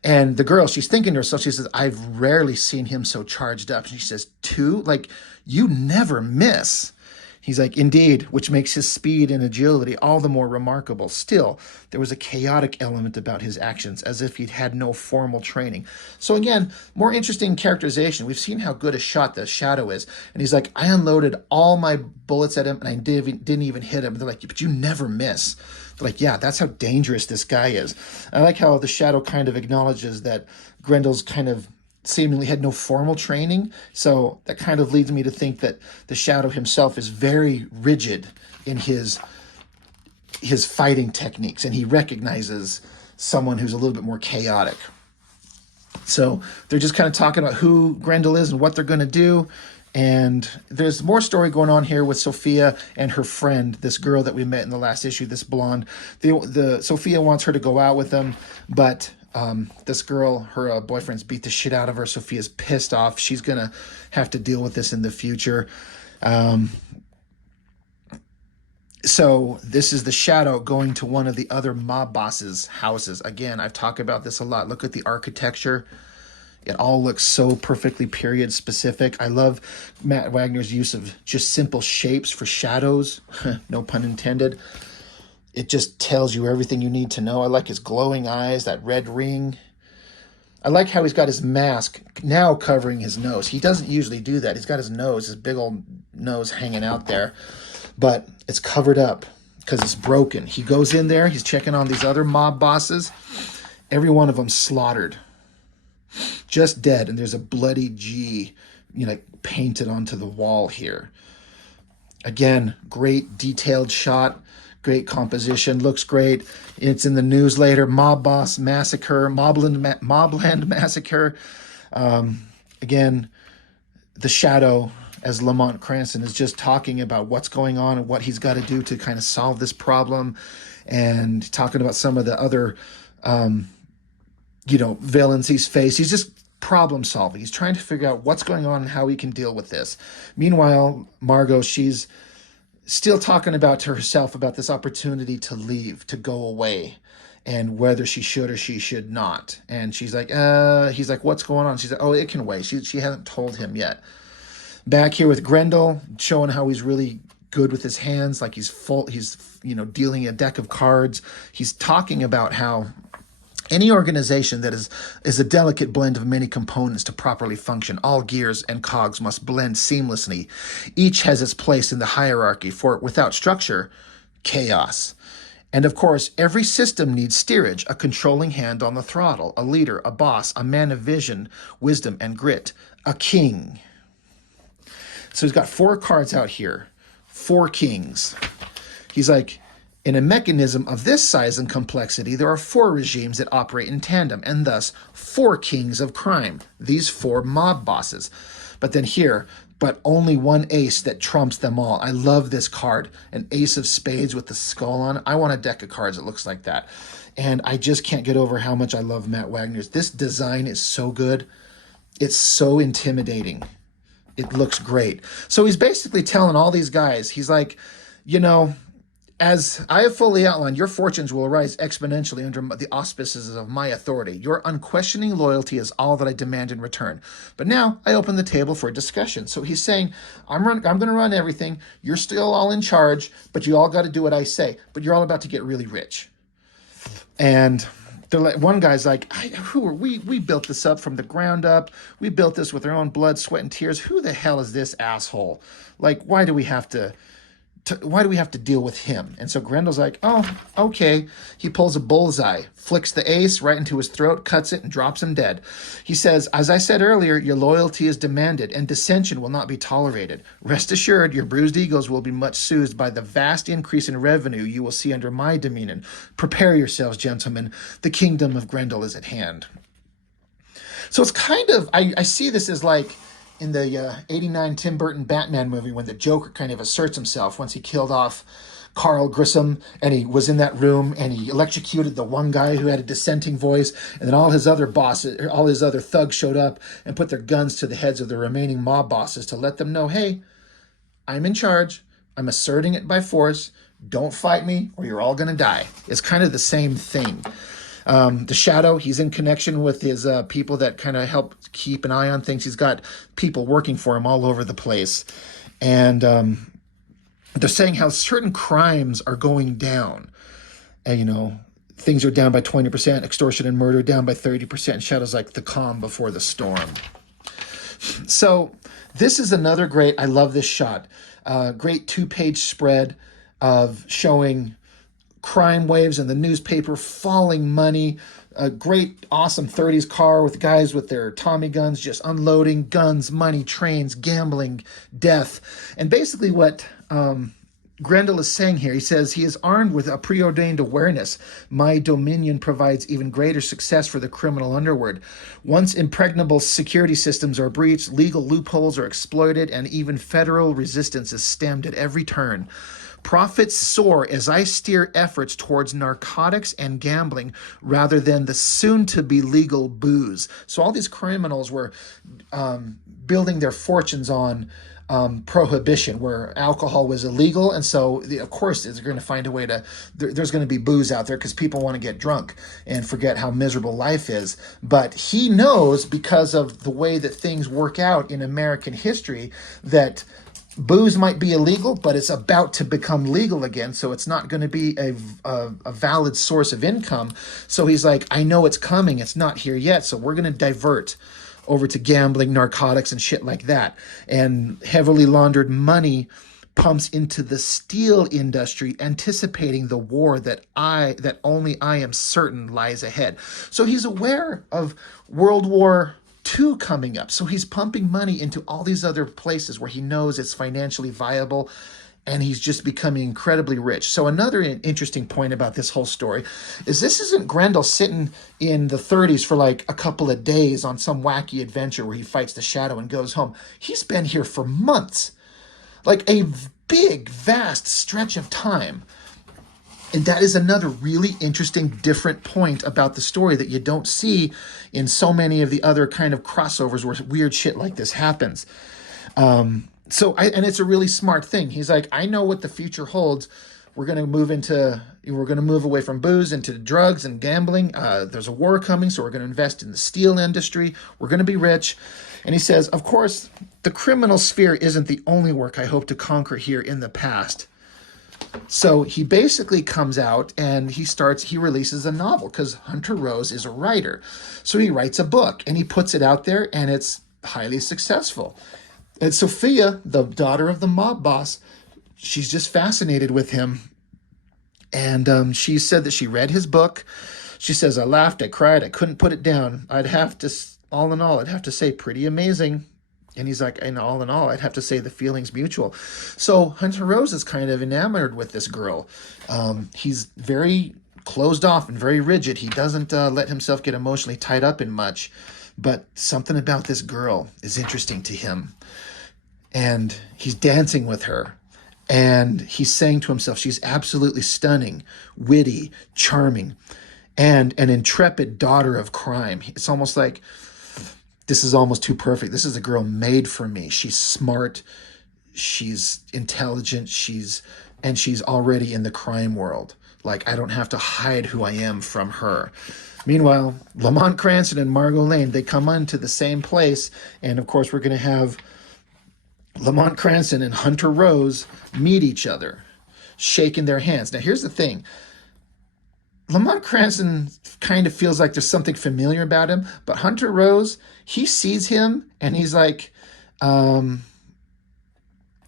And the girl, she's thinking to herself, she says, I've rarely seen him so charged up. And she says, 2? Like, you never miss. He's like, indeed, which makes his speed and agility all the more remarkable. Still, there was a chaotic element about his actions, as if he'd had no formal training. So again, more interesting characterization. We've seen how good a shot the Shadow is. And he's like, I unloaded all my bullets at him, and I didn't even hit him. And they're like, but you never miss. They're like, yeah, that's how dangerous this guy is. I like how the Shadow kind of acknowledges that Grendel's kind of seemingly had no formal training. So that kind of leads me to think that the Shadow himself is very rigid in his fighting techniques, and he recognizes someone who's a little bit more chaotic. So they're just kind of talking about who Grendel is and what they're going to do. And there's more story going on here with Sophia and her friend, this girl that we met in the last issue, this blonde. The Sophia wants her to go out with them, but this girl, her boyfriend's beat the shit out of her. Sophia's pissed off. She's going to have to deal with this in the future. So this is the Shadow going to one of the other mob bosses' houses. Again, I've talked about this a lot. Look at the architecture. It all looks so perfectly period specific. I love Matt Wagner's use of just simple shapes for shadows. No pun intended. It just tells you everything you need to know. I like his glowing eyes, that red ring. I like how he's got his mask now covering his nose. He doesn't usually do that. He's got his big old nose hanging out there. But it's covered up because it's broken. He goes in there. He's checking on these other mob bosses. Every one of them slaughtered. Just dead. And there's a bloody G, painted onto the wall here. Again, great detailed shot. Great composition, looks great. It's in the news later. Mob Boss Massacre, Mobland Massacre. Again, the Shadow, as Lamont Cranston, is just talking about what's going on and what he's got to do to kind of solve this problem, and talking about some of the other, villains he's faced. He's just problem solving. He's trying to figure out what's going on and how he can deal with this. Meanwhile, Margot, she's still talking about to herself about this opportunity to leave, to go away, and whether she should or she should not. And she's like, he's like, what's going on? She's like, oh, it can wait. She hasn't told him yet. Back here with Grendel, showing how he's really good with his hands, like he's dealing a deck of cards. He's talking about how any organization that is a delicate blend of many components to properly function. All gears and cogs must blend seamlessly. Each has its place in the hierarchy, for without structure, chaos. And of course, every system needs steerage, a controlling hand on the throttle, a leader, a boss, a man of vision, wisdom, and grit, a king. So he's got 4 cards out here, 4 kings. He's like, in a mechanism of this size and complexity, there are 4 regimes that operate in tandem, and thus 4 kings of crime, these 4 mob bosses. But then here, but only one ace that trumps them all. I love this card, an ace of spades with the skull on it. I want a deck of cards that looks like that. And I just can't get over how much I love Matt Wagner's. This design is so good. It's so intimidating. It looks great. So he's basically telling all these guys, he's like, you know, as I have fully outlined, your fortunes will rise exponentially under the auspices of my authority. Your unquestioning loyalty is all that I demand in return. But now I open the table for discussion. So he's saying, I'm going to run everything. You're still all in charge, but you all got to do what I say. But you're all about to get really rich. And they're like, one guy's like, who are we? We built this up from the ground up. We built this with our own blood, sweat, and tears. Who the hell is this asshole? Like, why do we have to deal with him? And so Grendel's like, oh, okay. He pulls a bullseye, flicks the ace right into his throat, cuts it, and drops him dead. He says, as I said earlier, your loyalty is demanded, and dissension will not be tolerated. Rest assured, your bruised egos will be much soothed by the vast increase in revenue you will see under my dominion. Prepare yourselves, gentlemen. The kingdom of Grendel is at hand. So it's kind of, I see this as like, in the 89 Tim Burton Batman movie when the Joker kind of asserts himself once he killed off Carl Grissom and he was in that room and he electrocuted the one guy who had a dissenting voice, and then all his other bosses, all his other thugs showed up and put their guns to the heads of the remaining mob bosses to let them know, hey, I'm in charge. I'm asserting it by force. Don't fight me or you're all going to die. It's kind of the same thing. The Shadow, he's in connection with his people that kind of help keep an eye on things. He's got people working for him all over the place. And they're saying how certain crimes are going down. And, you know, things are down by 20%, extortion and murder down by 30%. And Shadow's like the calm before the storm. So this is another great, I love this shot. Great 2-page spread of showing crime waves in the newspaper, falling money, a great, awesome 30s car with guys with their Tommy guns just unloading guns, money, trains, gambling, death. And basically what Grendel is saying here, he says, he is armed with a preordained awareness. My dominion provides even greater success for the criminal underworld. Once impregnable security systems are breached, legal loopholes are exploited, and even federal resistance is stemmed at every turn. Profits soar as I steer efforts towards narcotics and gambling rather than the soon-to-be legal booze. So all these criminals were building their fortunes on prohibition, where alcohol was illegal. And so, of course, they're going to find a way to, there's going to be booze out there because people want to get drunk and forget how miserable life is. But he knows, because of the way that things work out in American history, that booze might be illegal, but it's about to become legal again, so it's not going to be a valid source of income. So he's like, I know it's coming. It's not here yet, so we're going to divert over to gambling, narcotics, and shit like that. And heavily laundered money pumps into the steel industry, anticipating the war that only I am certain lies ahead. So he's aware of World War II coming up. So he's pumping money into all these other places where he knows it's financially viable, and he's just becoming incredibly rich. So another interesting point about this whole story is this isn't Grendel sitting in the 30s for like a couple of days on some wacky adventure where he fights the Shadow and goes home. He's been here for months, like a big, vast stretch of time. And that is another really interesting, different point about the story that you don't see in so many of the other kind of crossovers where weird shit like this happens. And it's a really smart thing. He's like, I know what the future holds. We're going to move away from booze into drugs and gambling. There's a war coming, so we're going to invest in the steel industry. We're going to be rich. And he says, of course, the criminal sphere isn't the only work I hope to conquer here in the past. So he basically comes out and he releases a novel because Hunter Rose is a writer. So he writes a book and he puts it out there, and it's highly successful. And Sophia, the daughter of the mob boss, she's just fascinated with him. And she said that she read his book. She says, I laughed, I cried, I couldn't put it down. All in all, I'd have to say pretty amazing. And he's like, and all in all, I'd have to say the feeling's mutual. So Hunter Rose is kind of enamored with this girl. He's very closed off and very rigid. He doesn't let himself get emotionally tied up in much. But something about this girl is interesting to him. And he's dancing with her. And he's saying to himself, she's absolutely stunning, witty, charming, and an intrepid daughter of crime. It's almost like this is almost too perfect. This is a girl made for me. She's smart, she's intelligent, she's already in the crime world. Like, I don't have to hide who I am from her. Meanwhile, Lamont Cranston and Margot Lane, they come on to the same place, and of course we're going to have Lamont Cranston and Hunter Rose meet each other, shaking their hands. Now, here's the thing. Lamont Cranston kind of feels like there's something familiar about him, but Hunter Rose, he sees him and he's like,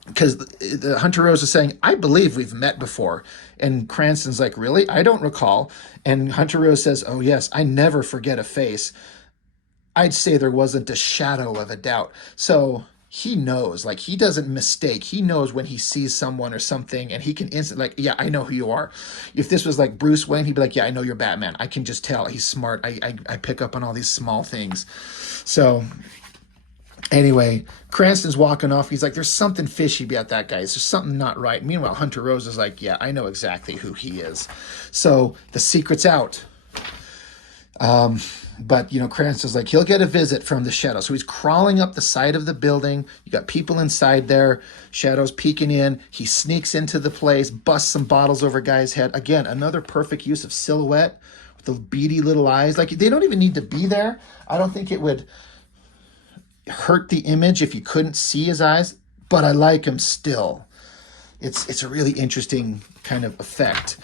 because the Hunter Rose is saying, I believe we've met before. And Cranston's like, really? I don't recall. And Hunter Rose says, oh, yes, I never forget a face. I'd say there wasn't a shadow of a doubt. So he knows, like, he doesn't mistake. He knows when he sees someone or something, and he can instantly, like, yeah, I know who you are. If this was like Bruce Wayne, he'd be like, yeah, I know you're Batman. I can just tell. He's smart. I pick up on all these small things. So anyway, Cranston's walking off. He's like, there's something fishy about that guy. There's something not right. Meanwhile, Hunter Rose is like, yeah, I know exactly who he is. So the secret's out. But, Cranston's like, he'll get a visit from the Shadow. So he's crawling up the side of the building. You got people inside there. Shadow's peeking in. He sneaks into the place, busts some bottles over a guy's head. Again, another perfect use of silhouette with the beady little eyes. Like, they don't even need to be there. I don't think it would hurt the image if you couldn't see his eyes, but I like him still. It's a really interesting kind of effect.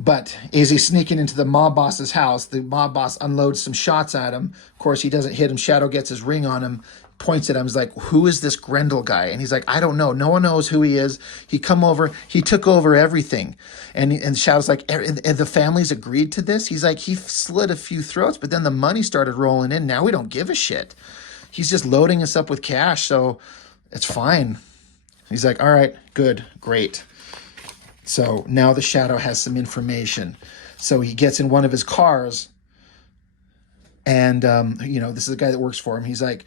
But as he's sneaking into the mob boss's house, the mob boss unloads some shots at him. Of course, he doesn't hit him. Shadow gets his ring on him, points at him. He's like, who is this Grendel guy? And he's like, I don't know. No one knows who he is. He took over everything. And Shadow's like, and the family's agreed to this? He's like, he slit a few throats, but then the money started rolling in. Now we don't give a shit. He's just loading us up with cash, so it's fine. He's like, all right, good, great. So now the Shadow has some information. So he gets in one of his cars, and, this is a guy that works for him. He's like,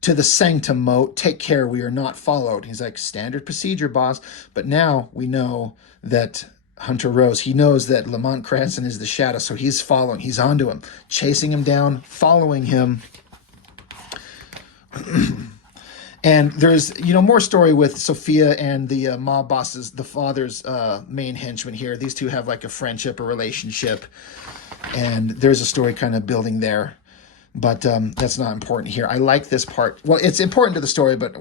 to the sanctum, Moat, take care, we are not followed. He's like, standard procedure, boss. But now we know that Hunter Rose, he knows that Lamont Cranston is the Shadow, so he's following. He's onto him, chasing him down, following him. And there's, more story with Sophia and the mob bosses, the father's main henchman here. These two have like a friendship or relationship. And there's a story kind of building there. But that's not important here. I like this part. Well, it's important to the story, but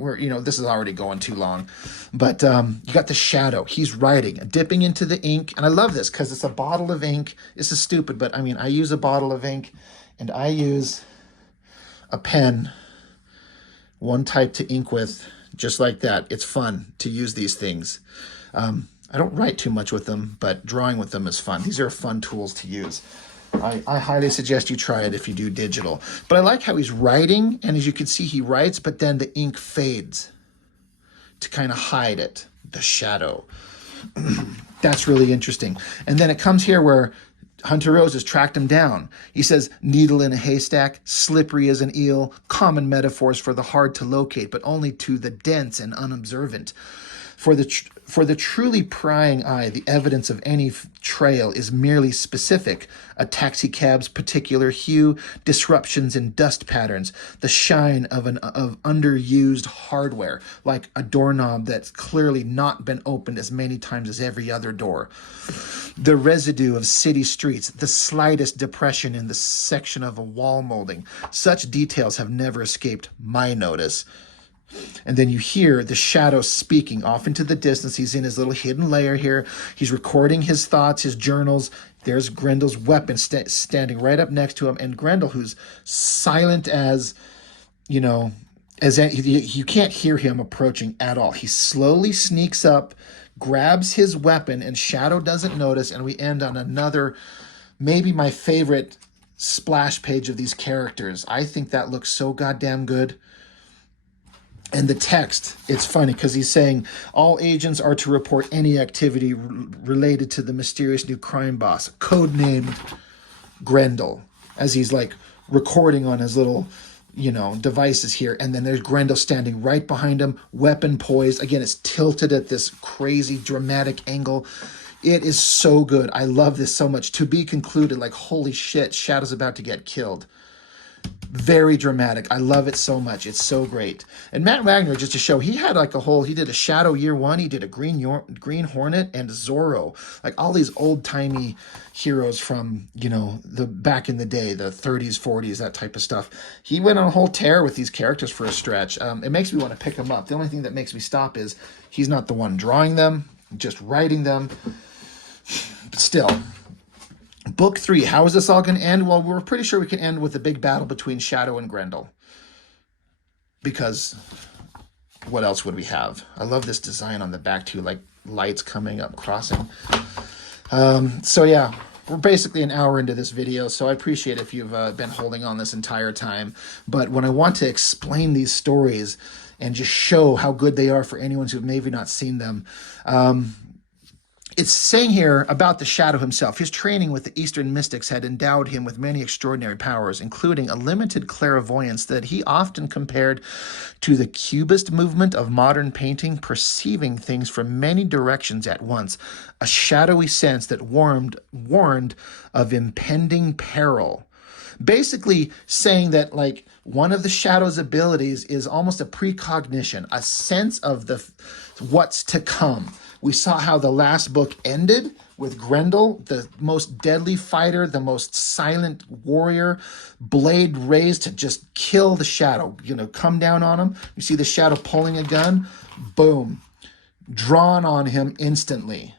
this is already going too long. But you got the Shadow. He's writing, dipping into the ink. And I love this because it's a bottle of ink. This is stupid, but I use a bottle of ink and I use a pen, one type to ink with, just like that. It's fun to use these things. I don't write too much with them, but drawing with them is fun. These are fun tools to use. I highly suggest you try it if you do digital. But I like how he's writing, and as you can see, he writes, but then the ink fades to kind of hide it, the shadow. That's really interesting. And then it comes here where Hunter Rose has tracked him down. He says, needle in a haystack, slippery as an eel, common metaphors for the hard to locate, but only to the dense and unobservant. For the truly prying eye, the evidence of any trail is merely specific. A taxicab's particular hue, disruptions in dust patterns, the shine of underused hardware, like a doorknob that's clearly not been opened as many times as every other door. The residue of city streets, the slightest depression in the section of a wall molding. Such details have never escaped my notice. And then you hear the Shadow speaking off into the distance. He's in his little hidden lair here. He's recording his thoughts, his journals. There's Grendel's weapon standing right up next to him. And Grendel, who's silent as, you can't hear him approaching at all. He slowly sneaks up, grabs his weapon, and Shadow doesn't notice. And we end on another, maybe my favorite splash page of these characters. I think that looks so goddamn good. And the text, it's funny because he's saying all agents are to report any activity related to the mysterious new crime boss, codenamed Grendel, as he's like recording on his little, devices here. And then there's Grendel standing right behind him, weapon poised. Again, it's tilted at this crazy dramatic angle. It is so good. I love this so much. To be concluded, like, holy shit, Shadow's about to get killed. Very dramatic. I love it so much. It's so great. And Matt Wagner, just to show, he had like a whole, he did a Shadow Year One, he did a Green Hornet, and Zorro. Like all these old-timey heroes from, you know, the back in the day, the 30s, 40s, that type of stuff. He went on a whole tear with these characters for a stretch. It makes me want to pick them up. The only thing that makes me stop is he's not the one drawing them, just writing them. But still, Book 3, how is this all going to end? Well, we're pretty sure we can end with a big battle between Shadow and Grendel. Because what else would we have? I love this design on the back too, like lights coming up, crossing. So yeah, we're basically an hour into this video, so I appreciate if you've been holding on this entire time. But when I want to explain these stories and just show how good they are for anyone who've maybe not seen them, it's saying here about the Shadow himself. His training with the Eastern mystics had endowed him with many extraordinary powers, including a limited clairvoyance that he often compared to the Cubist movement of modern painting, perceiving things from many directions at once, a shadowy sense that warned of impending peril. Basically saying that, like, one of the Shadow's abilities is almost a precognition, a sense of the what's to come. We saw how the last book ended with Grendel, the most deadly fighter, the most silent warrior, blade raised to just kill the Shadow, you know, come down on him. You see the Shadow pulling a gun, boom, drawn on him instantly.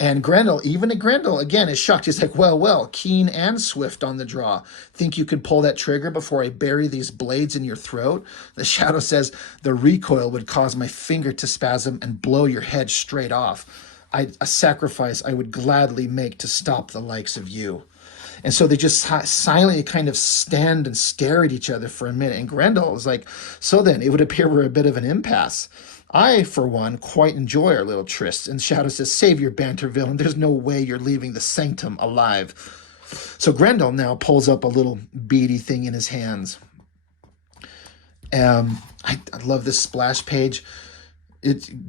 And Grendel, even Grendel, again, is shocked. He's like, well, keen and swift on the draw. Think you could pull that trigger before I bury these blades in your throat? The Shadow says, the recoil would cause my finger to spasm and blow your head straight off. A sacrifice I would gladly make to stop the likes of you. And so they just silently kind of stand and stare at each other for a minute. And Grendel is like, so then, it would appear we're a bit of an impasse. I, for one, quite enjoy our little tryst. And Shadow says, save your banter, villain. There's no way you're leaving the sanctum alive. So Grendel now pulls up a little beady thing in his hands. I love this splash page.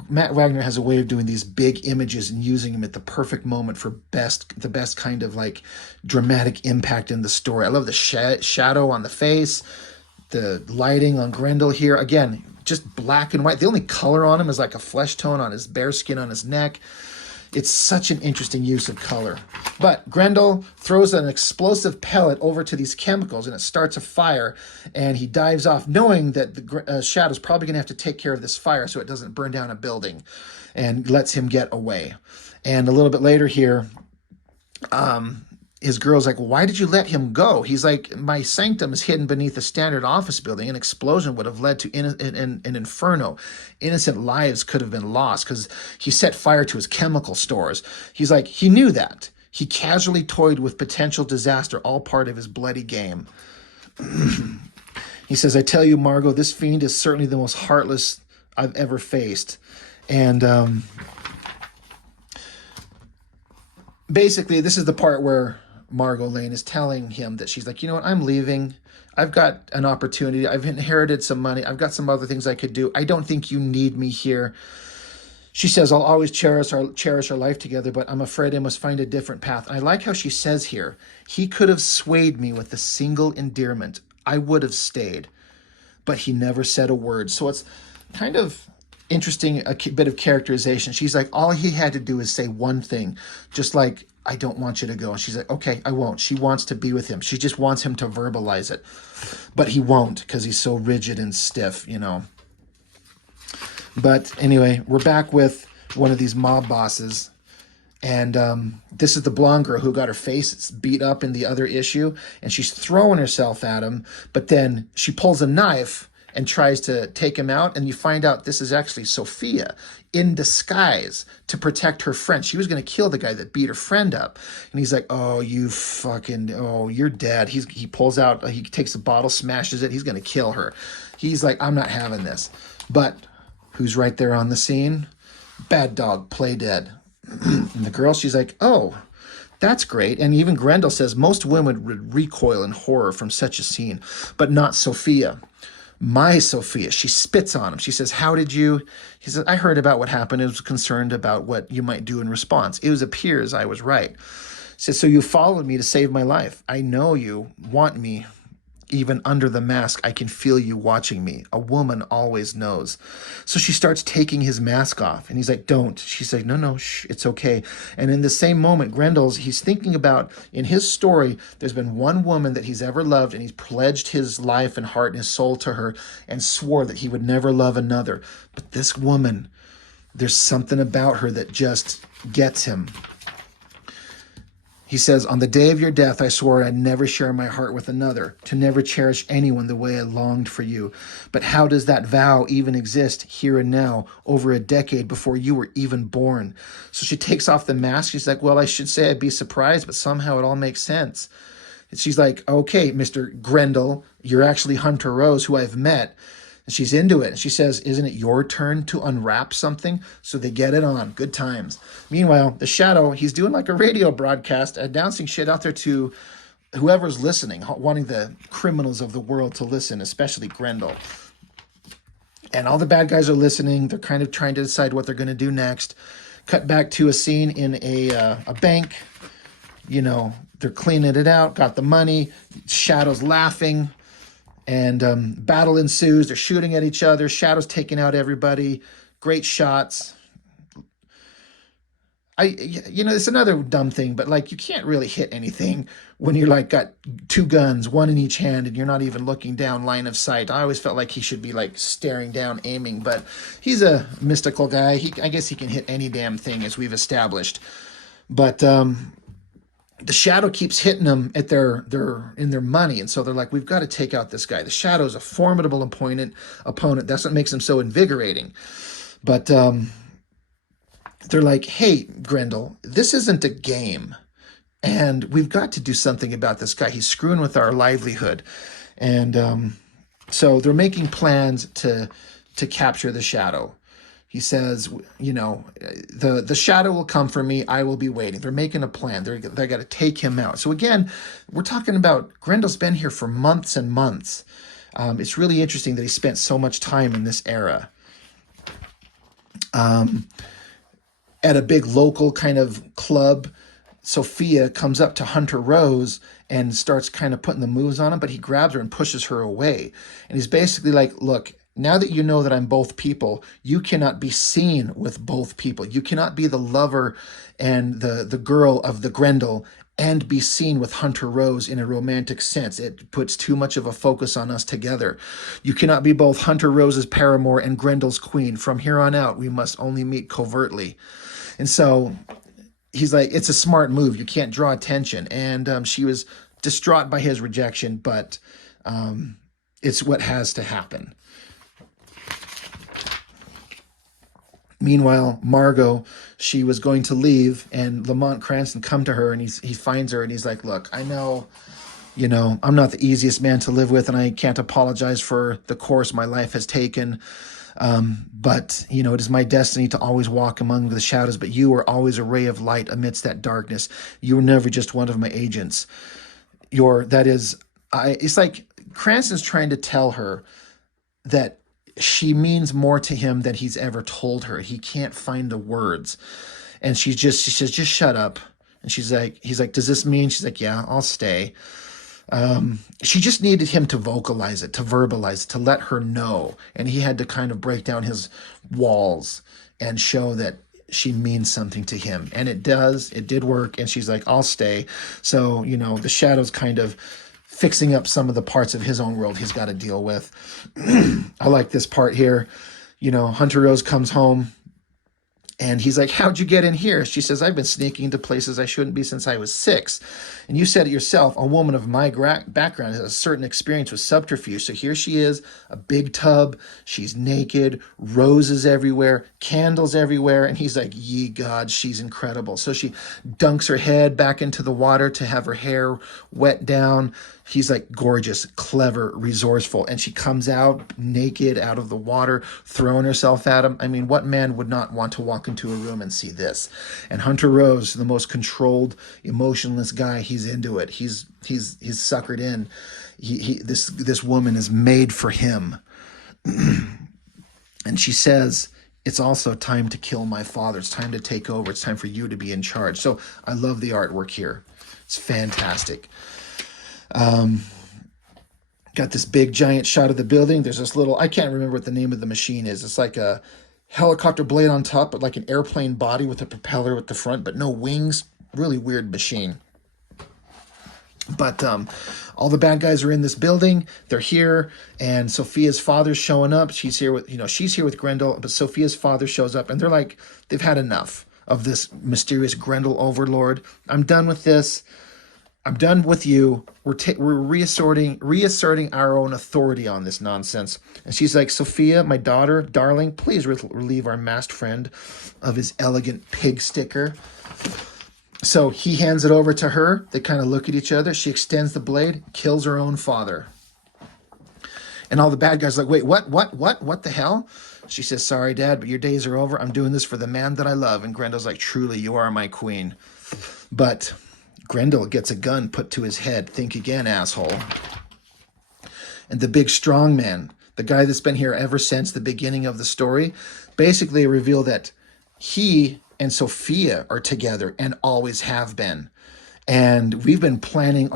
Matt Wagner has a way of doing these big images and using them at the perfect moment for the best kind of like dramatic impact in the story. I love the shadow on the face, the lighting on Grendel here. Again, just black and white. The only color on him is like a flesh tone on his bare skin on his neck. It's such an interesting use of color. But Grendel throws an explosive pellet over to these chemicals and it starts a fire, and he dives off knowing that the Shadow's probably going to have to take care of this fire so it doesn't burn down a building, and lets him get away. And a little bit later here, his girl's like, well, why did you let him go? He's like, my sanctum is hidden beneath a standard office building. An explosion would have led to an inferno. Innocent lives could have been lost because he set fire to his chemical stores. He's like, he knew that. He casually toyed with potential disaster, all part of his bloody game. He says, I tell you, Margot, this fiend is certainly the most heartless I've ever faced. And basically, this is the part where Margot Lane is telling him that she's like, you know what, I'm leaving. I've got an opportunity. I've inherited some money. I've got some other things I could do. I don't think you need me here. She says, I'll always cherish our life together, but I'm afraid I must find a different path. And I like how she says here, he could have swayed me with a single endearment. I would have stayed, but he never said a word. So it's kind of interesting, a bit of characterization. She's like, all he had to do is say one thing, just like, I don't want you to go. And she's like, okay, I won't. She wants to be with him. She just wants him to verbalize it, but he won't because he's so rigid and stiff, you know. But anyway, we're back with one of these mob bosses. And this is the blonde girl who got her face beat up in the other issue. And she's throwing herself at him. But then she pulls a knife and tries to take him out. And you find out this is actually Sophia in disguise to protect her friend. She was going to kill the guy that beat her friend up. And he's like, oh, you're dead. He pulls out, he takes a bottle, smashes it. He's going to kill her. He's like, I'm not having this. But who's right there on the scene? Bad dog, play dead. And the girl, she's like, oh, that's great. And even Grendel says most women would recoil in horror from such a scene, but not Sophia. My Sophia. She spits on him. She says, how did you? He says, I heard about what happened. I was concerned about what you might do in response. It appears I was right. She says, so you followed me to save my life. I know you want me. Even under the mask, I can feel you watching me. A woman always knows. So she starts taking his mask off. And he's like, don't. She's like, no, no, shh, it's okay. And in the same moment, he's thinking about, in his story, there's been one woman that he's ever loved, and he's pledged his life and heart and his soul to her and swore that he would never love another. But this woman, there's something about her that just gets him. He says, on the day of your death, I swore I'd never share my heart with another, to never cherish anyone the way I longed for you. But how does that vow even exist here and now, over a decade before you were even born? So she takes off the mask. She's like, well, I should say I'd be surprised, but somehow it all makes sense. And she's like, okay, Mr. Grendel, you're actually Hunter Rose, who I've met. And she's into it. And she says, isn't it your turn to unwrap something? So they get it on. Good times. Meanwhile, the Shadow, he's doing like a radio broadcast, announcing shit out there to whoever's listening, wanting the criminals of the world to listen, especially Grendel. And all the bad guys are listening. They're kind of trying to decide what they're going to do next. Cut back to a scene in a bank. You know, they're cleaning it out, got the money. Shadow's laughing. And battle ensues. They're shooting at each other. Shadow's taking out everybody. Great shots. It's another dumb thing, but like, you can't really hit anything when you're like got two guns, one in each hand, and you're not even looking down line of sight. I always felt like he should be like staring down, aiming, but he's a mystical guy. I guess he can hit any damn thing, as we've established. But the Shadow keeps hitting them at their money, and so they're like, we've got to take out this guy. The Shadow's a formidable opponent. That's what makes him so invigorating. But they're like, hey, Grendel, this isn't a game, and we've got to do something about this guy. He's screwing with our livelihood. And so they're making plans to capture the Shadow. He says, the Shadow will come for me. I will be waiting. They're making a plan. They got to take him out. So again, we're talking about Grendel's been here for months and months. It's really interesting that he spent so much time in this era. At a big local kind of club, Sophia comes up to Hunter Rose and starts kind of putting the moves on him, but he grabs her and pushes her away. And he's basically like, look, now that you know that I'm both people, you cannot be seen with both people. You cannot be the lover and the girl of the Grendel and be seen with Hunter Rose in a romantic sense. It puts too much of a focus on us together. You cannot be both Hunter Rose's paramour and Grendel's queen. From here on out, we must only meet covertly. And so he's like, it's a smart move. You can't draw attention. And she was distraught by his rejection, but it's what has to happen. Meanwhile, Margot, she was going to leave, and Lamont Cranston come to her, and he finds her, and he's like, look, I know, I'm not the easiest man to live with, and I can't apologize for the course my life has taken. But, it is my destiny to always walk among the shadows, but you are always a ray of light amidst that darkness. You were never just one of my agents. It's like Cranston's trying to tell her that she means more to him than he's ever told her. He can't find the words. And she says, just shut up. And he's like, does this mean? She's like, yeah, I'll stay. She just needed him to vocalize it, to verbalize it, to let her know. And he had to kind of break down his walls and show that she means something to him. And it did work. And she's like, I'll stay. So, the Shadow's kind of fixing up some of the parts of his own world he's got to deal with. I like this part here. Hunter Rose comes home, and he's like, how'd you get in here? She says, I've been sneaking into places I shouldn't be since I was 6. And you said it yourself, a woman of my background has a certain experience with subterfuge. So here she is, a big tub. She's naked, roses everywhere, candles everywhere. And he's like, ye gods, she's incredible. So she dunks her head back into the water to have her hair wet down. He's like gorgeous, clever, resourceful. And she comes out naked out of the water, throwing herself at him. I mean, what man would not want to walk into a room and see this? And Hunter Rose, the most controlled, emotionless guy, he's into it. He's suckered in. This woman is made for him. And she says, it's also time to kill my father. It's time to take over. It's time for you to be in charge. So I love the artwork here. It's fantastic. Got this big giant shot of the building. There's this little, I can't remember what the name of the machine is. It's like a helicopter blade on top, but like an airplane body with a propeller at the front, but no wings. Really weird machine. But all the bad guys are in this building. They're here, and Sophia's father's showing up. She's here with, she's here with Grendel, but Sophia's father shows up, and they're like, they've had enough of this mysterious Grendel overlord. I'm done with this. I'm done with you. We're reasserting our own authority on this nonsense. And she's like, Sophia, my daughter, darling, please relieve our masked friend of his elegant pig sticker. So he hands it over to her. They kind of look at each other. She extends the blade, kills her own father. And all the bad guys are like, wait, what the hell? She says, sorry, Dad, but your days are over. I'm doing this for the man that I love. And Grendel's like, truly, you are my queen. But Grendel gets a gun put to his head. Think again, asshole. And the big strong man, the guy that's been here ever since the beginning of the story, basically revealed that he and Sophia are together and always have been. And we've been planning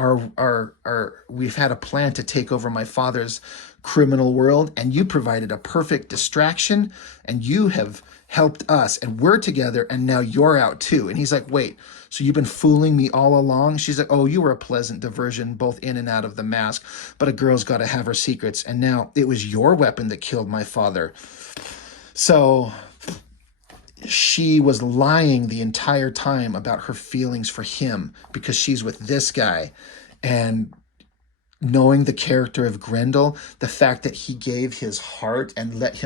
we've had a plan to take over my father's criminal world, and you provided a perfect distraction, and you have helped us, and we're together, and now you're out too. And he's like, wait, so you've been fooling me all along? She's like, oh, you were a pleasant diversion, both in and out of the mask, but a girl's got to have her secrets, and now it was your weapon that killed my father. So she was lying the entire time about her feelings for him because she's with this guy. And knowing the character of Grendel, the fact that he gave his heart and let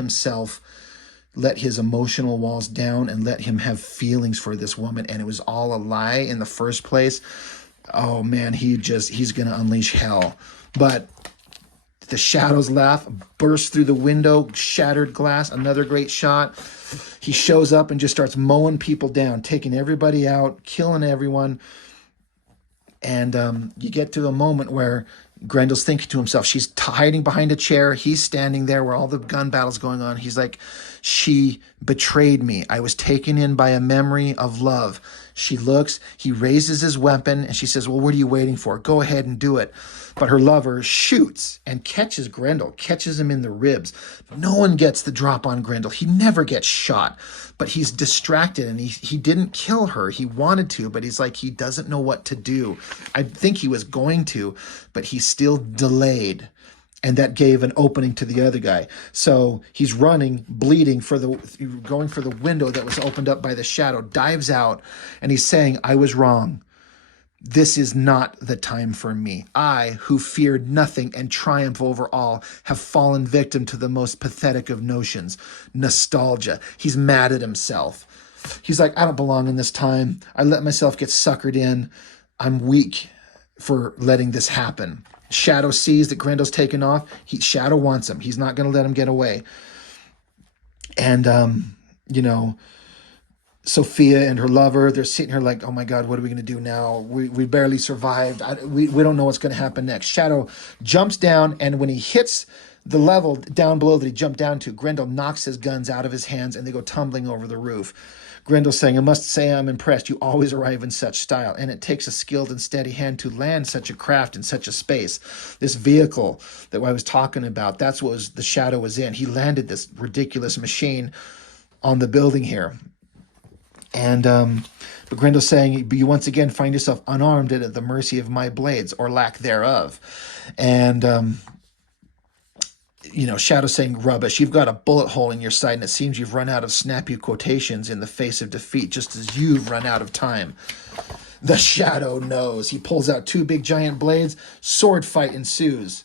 his emotional walls down and let him have feelings for this woman, and it was all a lie in the first place. Oh man, he's going to unleash hell. But the shadows laugh, burst through the window, shattered glass, another great shot. He shows up and just starts mowing people down, taking everybody out, killing everyone. And you get to a moment where Grendel's thinking to himself, she's hiding behind a chair. He's standing there where all the gun battle's going on. He's like, she betrayed me. I was taken in by a memory of love. She looks, he raises his weapon, and she says, well, what are you waiting for? Go ahead and do it. But her lover shoots and catches Grendel, catches him in the ribs. No one gets the drop on Grendel. He never gets shot, but he's distracted, and he didn't kill her. He wanted to, but he's like, he doesn't know what to do. I think he was going to, but he still delayed. And that gave an opening to the other guy. So he's running, bleeding, going for the window that was opened up by the shadow, dives out, and he's saying, I was wrong. This is not the time for me. I, who feared nothing and triumph over all, have fallen victim to the most pathetic of notions, nostalgia. He's mad at himself. He's like, I don't belong in this time. I let myself get suckered in. I'm weak for letting this happen. Shadow sees that Grendel's taken off. Shadow wants him. He's not going to let him get away. And, Sophia and her lover, they're sitting here like, oh my God, what are we going to do now? We barely survived. We don't know what's going to happen next. Shadow jumps down, and when he hits the level down below that he jumped down to, Grendel knocks his guns out of his hands, and they go tumbling over the roof. Grendel's saying, I must say I'm impressed. You always arrive in such style, and it takes a skilled and steady hand to land such a craft in such a space. This vehicle that I was talking about, that's what the Shadow was in. He landed this ridiculous machine on the building here. And but Grendel's saying, you once again find yourself unarmed and at the mercy of my blades, or lack thereof. And Shadow's saying, rubbish. You've got a bullet hole in your side, and it seems you've run out of snappy quotations in the face of defeat, just as you've run out of time. The Shadow knows. He pulls out two big giant blades. Sword fight ensues.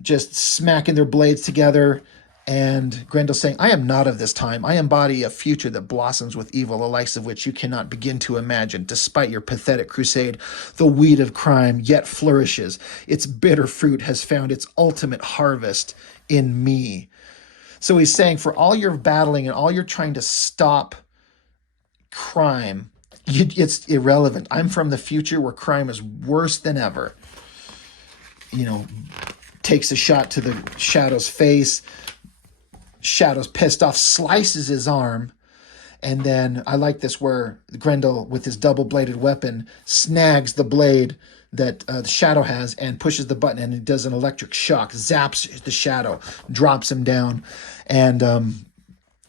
Just smacking their blades together. And Grendel saying, I am not of this time. I embody a future that blossoms with evil, the likes of which you cannot begin to imagine. Despite your pathetic crusade, the weed of crime yet flourishes. Its bitter fruit has found its ultimate harvest in me. So he's saying, for all your battling and all you're trying to stop crime, it's irrelevant. I'm from the future where crime is worse than ever. You know, takes a shot to the Shadow's face. Shadow's pissed off, slices his arm. And then I like this where Grendel, with his double-bladed weapon, snags the blade that the Shadow has and pushes the button, and it does an electric shock, zaps the Shadow, drops him down. And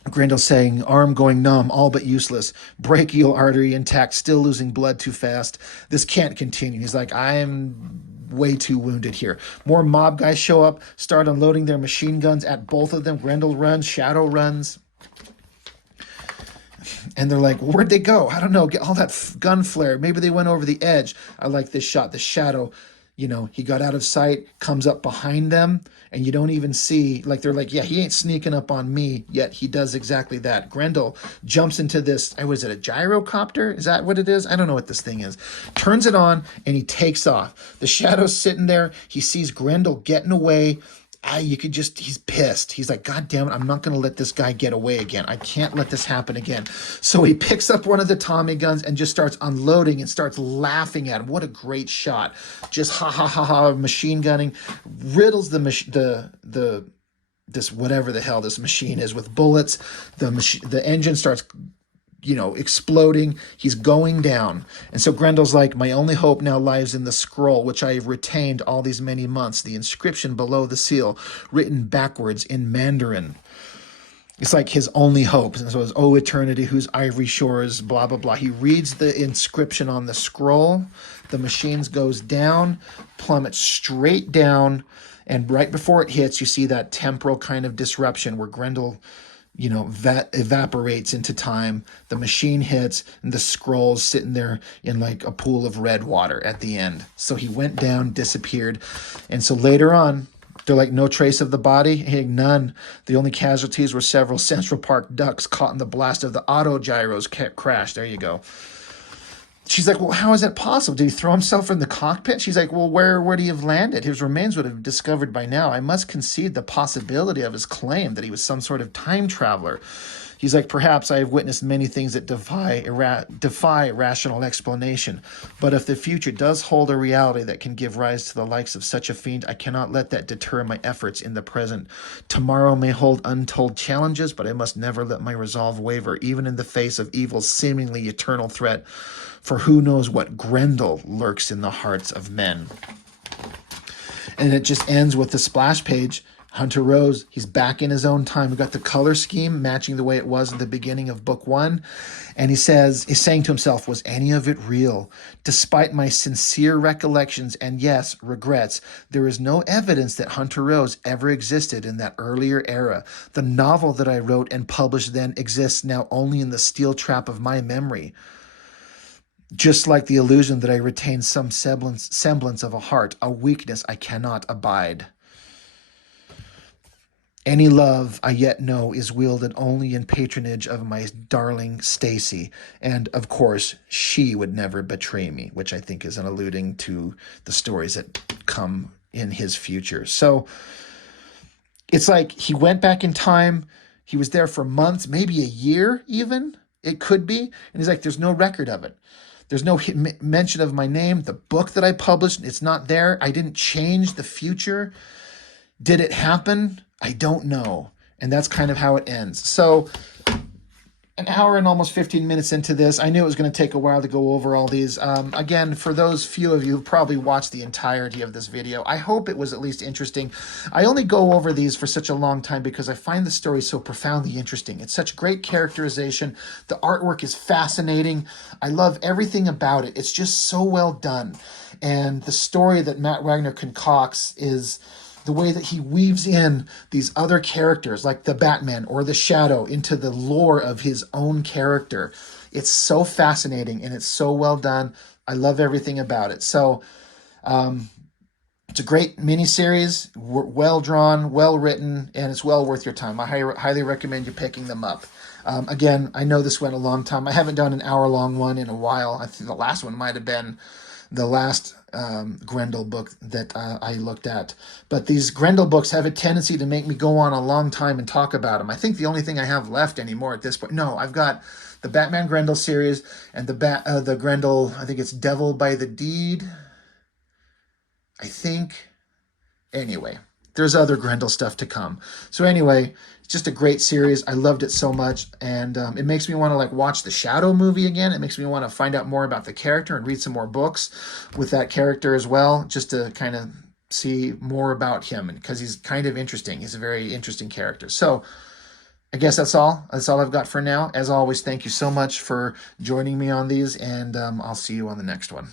Grendel saying, arm going numb, all but useless, brachial artery intact, still losing blood too fast. This can't continue. He's like, I am way too wounded here. More mob guys show up, start unloading their machine guns at both of them. Grendel runs, Shadow runs. And they're like, where'd they go? I don't know. Get all that gun flare. Maybe they went over the edge. I like this shot. The Shadow, you know, he got out of sight, comes up behind them, and you don't even see, like, they're like, yeah, he ain't sneaking up on me, yet he does exactly that. Grendel jumps into this, was it a gyrocopter? Is that what it is? I don't know what this thing is. Turns it on, and he takes off. The Shadow's sitting there. He sees Grendel getting away. He's pissed. He's like, God damn it, I'm not going to let this guy get away again. I can't let this happen again. So he picks up one of the Tommy guns and just starts unloading and starts laughing at him. What a great shot. Just ha ha ha ha, machine gunning, riddles this whatever the hell this machine is with bullets. The engine starts exploding. He's going down. And so Grendel's like, my only hope now lies in the scroll, which I have retained all these many months, the inscription below the seal, written backwards in Mandarin. It's like his only hope. And so it's, oh, eternity, whose ivory shores, blah, blah, blah. He reads the inscription on the scroll. The machine goes down, plummets straight down. And right before it hits, you see that temporal kind of disruption where Grendel evaporates into time. The machine hits, and the scroll's sitting there in like a pool of red water at the end. So he went down, disappeared. And so later on, they're like, no trace of the body? Hey, none. The only casualties were several Central Park ducks caught in the blast of the auto gyro's crash. There you go. She's like, well, how is that possible? Did he throw himself from the cockpit? She's like, well, where would he have landed? His remains would have been discovered by now. I must concede the possibility of his claim that he was some sort of time traveler. He's like, perhaps I have witnessed many things that defy rational explanation. But if the future does hold a reality that can give rise to the likes of such a fiend, I cannot let that deter my efforts in the present. Tomorrow may hold untold challenges, but I must never let my resolve waver, even in the face of evil's seemingly eternal threat. For who knows what Grendel lurks in the hearts of men. And it just ends with the splash page. Hunter Rose, he's back in his own time. We got the color scheme matching the way it was at the beginning of book 1. And he's saying to himself, was any of it real? Despite my sincere recollections and, yes, regrets, there is no evidence that Hunter Rose ever existed in that earlier era. The novel that I wrote and published then exists now only in the steel trap of my memory. Just like the illusion that I retain some semblance of a heart, a weakness I cannot abide. Any love I yet know is wielded only in patronage of my darling Stacy. And, of course, she would never betray me, which I think is an alluding to the stories that come in his future. So it's like he went back in time. He was there for months, maybe a year even. It could be. And he's like, there's no record of it. There's no mention of my name. The book that I published, it's not there. I didn't change the future. Did it happen? I don't know. And that's kind of how it ends. So an hour and almost 15 minutes into this, I knew it was going to take a while to go over all these. Again, for those few of you who probably watched the entirety of this video, I hope it was at least interesting. I only go over these for such a long time because I find the story so profoundly interesting. It's such great characterization. The artwork is fascinating. I love everything about it. It's just so well done. And the story that Matt Wagner concocts is the way that he weaves in these other characters like the Batman or the Shadow into the lore of his own character. It's so fascinating and it's so well done. I love everything about it. So It's a great miniseries, well drawn, well written, and it's well worth your time. I highly recommend you picking them up. Again, I know this went a long time. I haven't done an hour-long one in a while. I think the last one might have been the last Grendel book that I looked at. But these Grendel books have a tendency to make me go on a long time and talk about them. I think the only thing I have left anymore at this point, no, I've got the Batman Grendel series and the Grendel, I think it's Devil by the Deed, I think. Anyway, there's other Grendel stuff to come. So anyway, it's just a great series. I loved it so much, and it makes me want to like watch the Shadow movie again. It makes me want to find out more about the character and read some more books with that character as well, just to kind of see more about him, because he's kind of interesting. He's a very interesting character. So I guess that's all. That's all I've got for now. As always, thank you so much for joining me on these, and I'll see you on the next one.